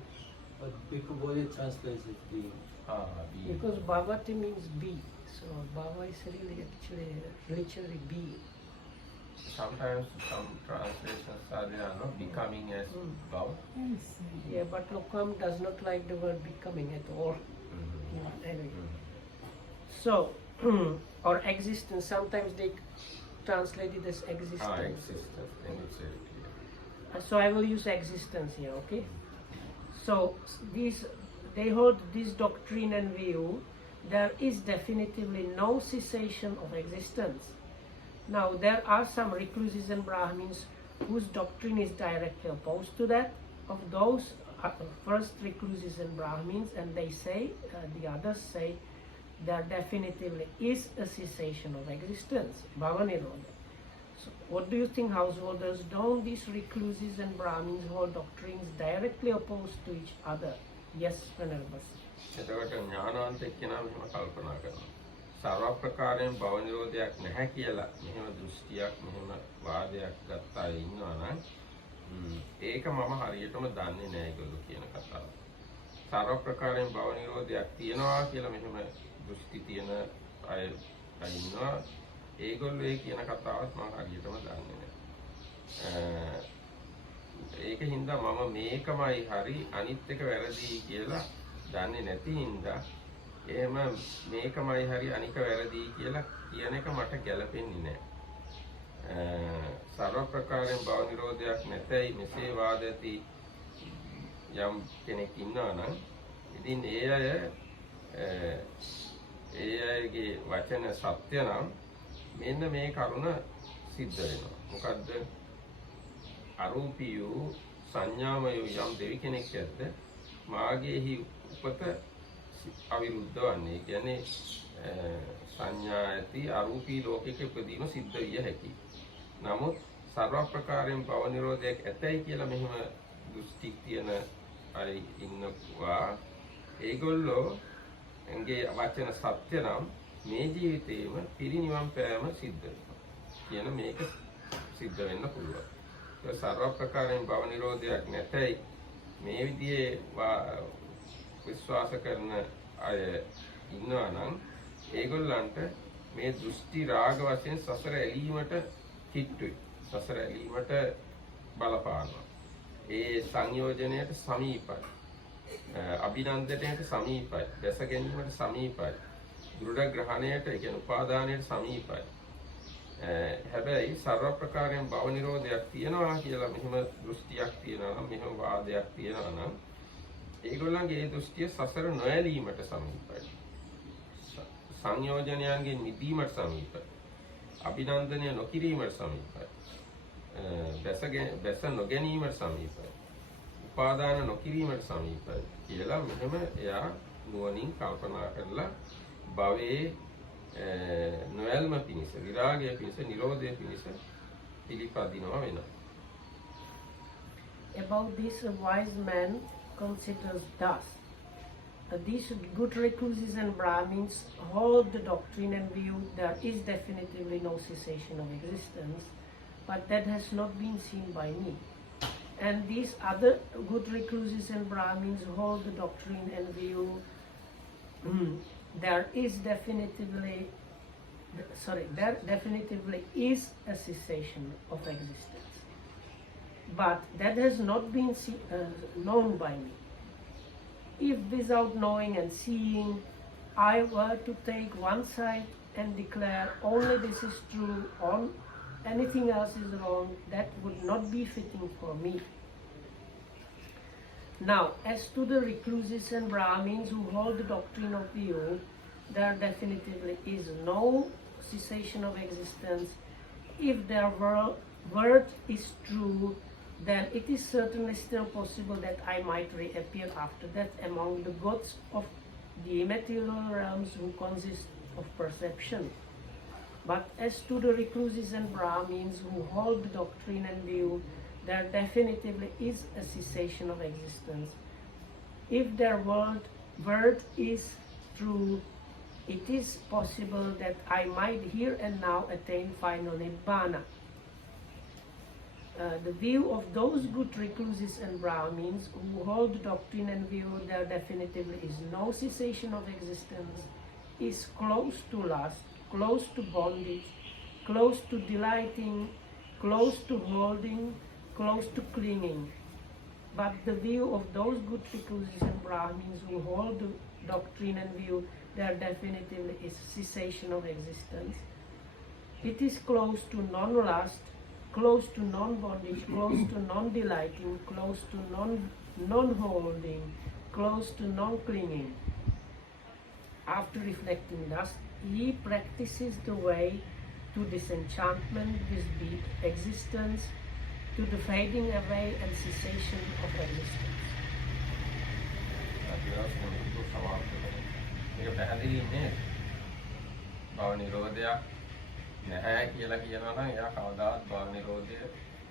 But Bhikkhuvali translates it being. Being. Because Bhavati means be. So Bhava is really actually literally being. Sometimes some translations are there, no? Becoming as bhava. Yeah, but Lokam does not like the word becoming at all. Anyway. So, or existence, sometimes they translate it as existence. Existence. Then it's clear. So I will use existence here, okay? So they hold this doctrine and view. There is definitively no cessation of existence. Now there are some recluses and Brahmins whose doctrine is directly opposed to that. Of those first recluses and Brahmins, and they say, the others say, there definitely is a cessation of existence, Bhava Nirodha. So what do you think, householders? Don't these recluses and Brahmins hold doctrines directly opposed to each other? Yes, Venerable. එතකොට ඥානවන්තෙක් කෙනා මෙහෙම කල්පනා කරනවා. සර්ව ප්‍රකාරයෙන් භව නිරෝධයක් නැහැ කියලා මෙහෙම දෘෂ්ටියක් මෙහෙම වාදයක් ගත්ත අය ඉන්නවා නම් ඒක මම හරියටම දන්නේ නැහැ ඒගොල්ලෝ කියන කතාව. සර්ව ප්‍රකාරයෙන් භව නිරෝධයක් තියනවා කියලා මෙහෙම දෘෂ්ටි තියෙන අය ඉන්නවා. ඒගොල්ලෝ ඒ කියන කතාවත් මම හරියටම දන්නේ නැහැ. ඒකින්ද මම මේකමයි හරි අනිත් එක වැරදි කියලා දන්නේ නැති හින්දා එහෙම මේකමයි හරි අනික වැරදි කියලා කියන එක මට ගැලපෙන්නේ නැහැ. සර්ව ප්‍රකාරයෙන් භව නිරෝධයක් නැතයි මෙසේ වාද ඇති යම් කෙනෙක් ඉන්නවා නම් ඉතින් ඒ අයගේ වචන සත්‍ය නම් මෙන්න මේ කරුණ සිද්ධ වෙනවා. මොකද්ද? අරූපී වූ සංඥාමය යම් දෙවි කෙනෙක් ඇද්ද මාගේහි උපත අවිරුද්ධ වන්නේ. කියන්නේ සංඥා ඇති අරූපී ලෝකයක උපදීම සිද්ධ විය හැකියි. නමුත් සර්ව ප්‍රකාරයෙන් භව නිරෝධයක් ඇතයි කියලා මෙහෙම දෘෂ්ටි තියෙන අය ඉන්නවා. ඒගොල්ලෝගේ වචන සත්‍ය නම් මේ ජීවිතේම පිරිනිවන් පෑම සිද්ධ වෙනවා කියන මේක සිද්ධ වෙන්න පුළුවන්. ඒ සර්ව ප්‍රකාරයෙන් භව නිරෝධයක් නැතයි මේ විදිහේ විශ්වාස කරන අය ඉන්නවා නම් ඒගොල්ලන්ට මේ දෘෂ්ටි රාග වශයෙන් සසර ඇලීමට කිට්ටුයි. සසර ඇලීමට බලපානවා. ඒ සංයෝජනයට සමීපයි. අභිනන්දනයට සමීපයි. දැස ගැනීමට සමීපයි. දෘঢ় ග්‍රහණයට කියන උපාදානයට සමීපයි. හැබැයි සර්ව ප්‍රකාරයෙන් භව නිරෝධයක් තියනවා කියලා මෙහෙම දෘෂ්ටියක් තියනවා නම් මෙහෙම වාදයක් තියනවා නම් ඒගොල්ලන්ගේ ඒ දෘෂ්ටිය සසර නොඇලීමට සමීපයි. සංයෝජනයන්ගෙන් මිදීමට සමීපයි. අභිනන්දනය නොකිරීමට සමීපයි. දැස නොගැනීමට සමීපයි. උපාදාන නොකිරීමට සමීපයි කියලා මෙහෙම එයා නුවණින් කල්පනා කරලා භවයේ නොයල්ම පිණිස, විරාගය පිණිස, නිරෝධය පිණිස පිළිපදිනවා වෙනවා. About this, a wise man considers thus. These good recluses and Brahmins hold the doctrine and view there is definitively no cessation of existence, but that has not been seen by me. And these other good recluses and Brahmins hold the doctrine and view there definitively is a cessation of existence, but that has not been known by me. If without knowing and seeing I were to take one side and declare only this is true, on anything else is wrong, that would not be fitting for me. Now, as to the recluses and Brahmins who hold the doctrine of view, there definitively is no cessation of existence. If their word is true, then it is certainly still possible that I might reappear after that among the gods of the immaterial realms who consist of perception. But as to the recluses and Brahmins who hold the doctrine and view, there definitively is a cessation of existence. If their word is true, it is possible that I might here and now attain final Nibbana. The view of those good recluses and Brahmins who hold the doctrine and view there definitively is no cessation of existence, is close to lust, close to bondage, close to delighting, close to holding, close to clinging. But the view of those good recluses and Brahmins who hold the doctrine and view there definitively is cessation of existence. It is close to non-lust, close to non-bondage, close to non-delighting, close to non-holding, close to non-clinging. After reflecting thus, he practices the way to disenchantment with the existence, to the fading away and cessation of existence. මේක පැහැදිලි නේද? භව නිරෝධයක් නැහැ කියලා කියනවා නම් එයා කවදාවත් භව නිරෝධය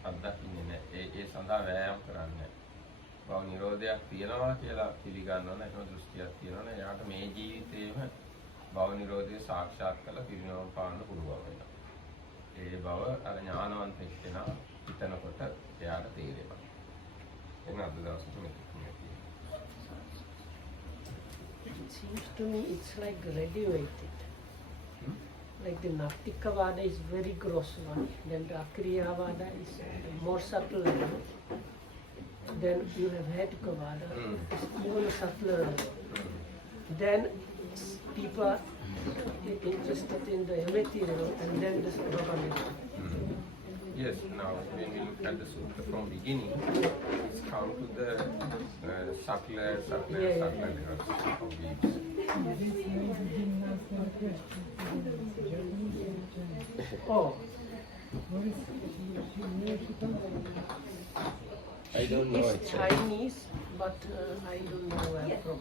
අත්දකින්නේ නැහැ. ඒ සඳහා වෑයම් කරන්නේ නැහැ. භව නිරෝධයක් තියෙනවා කියලා පිළිගන්නවා නම් එහෙම දෘෂ්ටියක් තියෙනවා නම් එයාට මේ ජීවිතේම භව නිරෝධය සාක්ෂාත් කරලා පිරිනවම් පාන්න පුළුවන් වෙනවා. ඒ බව අර ඥානවන්ත එක්කෙනා හිතනකොට එයාට තේරෙනවා. එන අද දවසට මේක It seems to me it's like graduated. Like the Naktikavada is very gross one, then the Akriyavada is more subtle level. Then you have Hetukavada, it's even subtler level. Then people are interested in the immaterial and then the Brahman. Yes, now when we look at the sutra from beginning, it's come to the subtler levels of beings. Oh, I don't know it's actually. Chinese, but I don't know where from.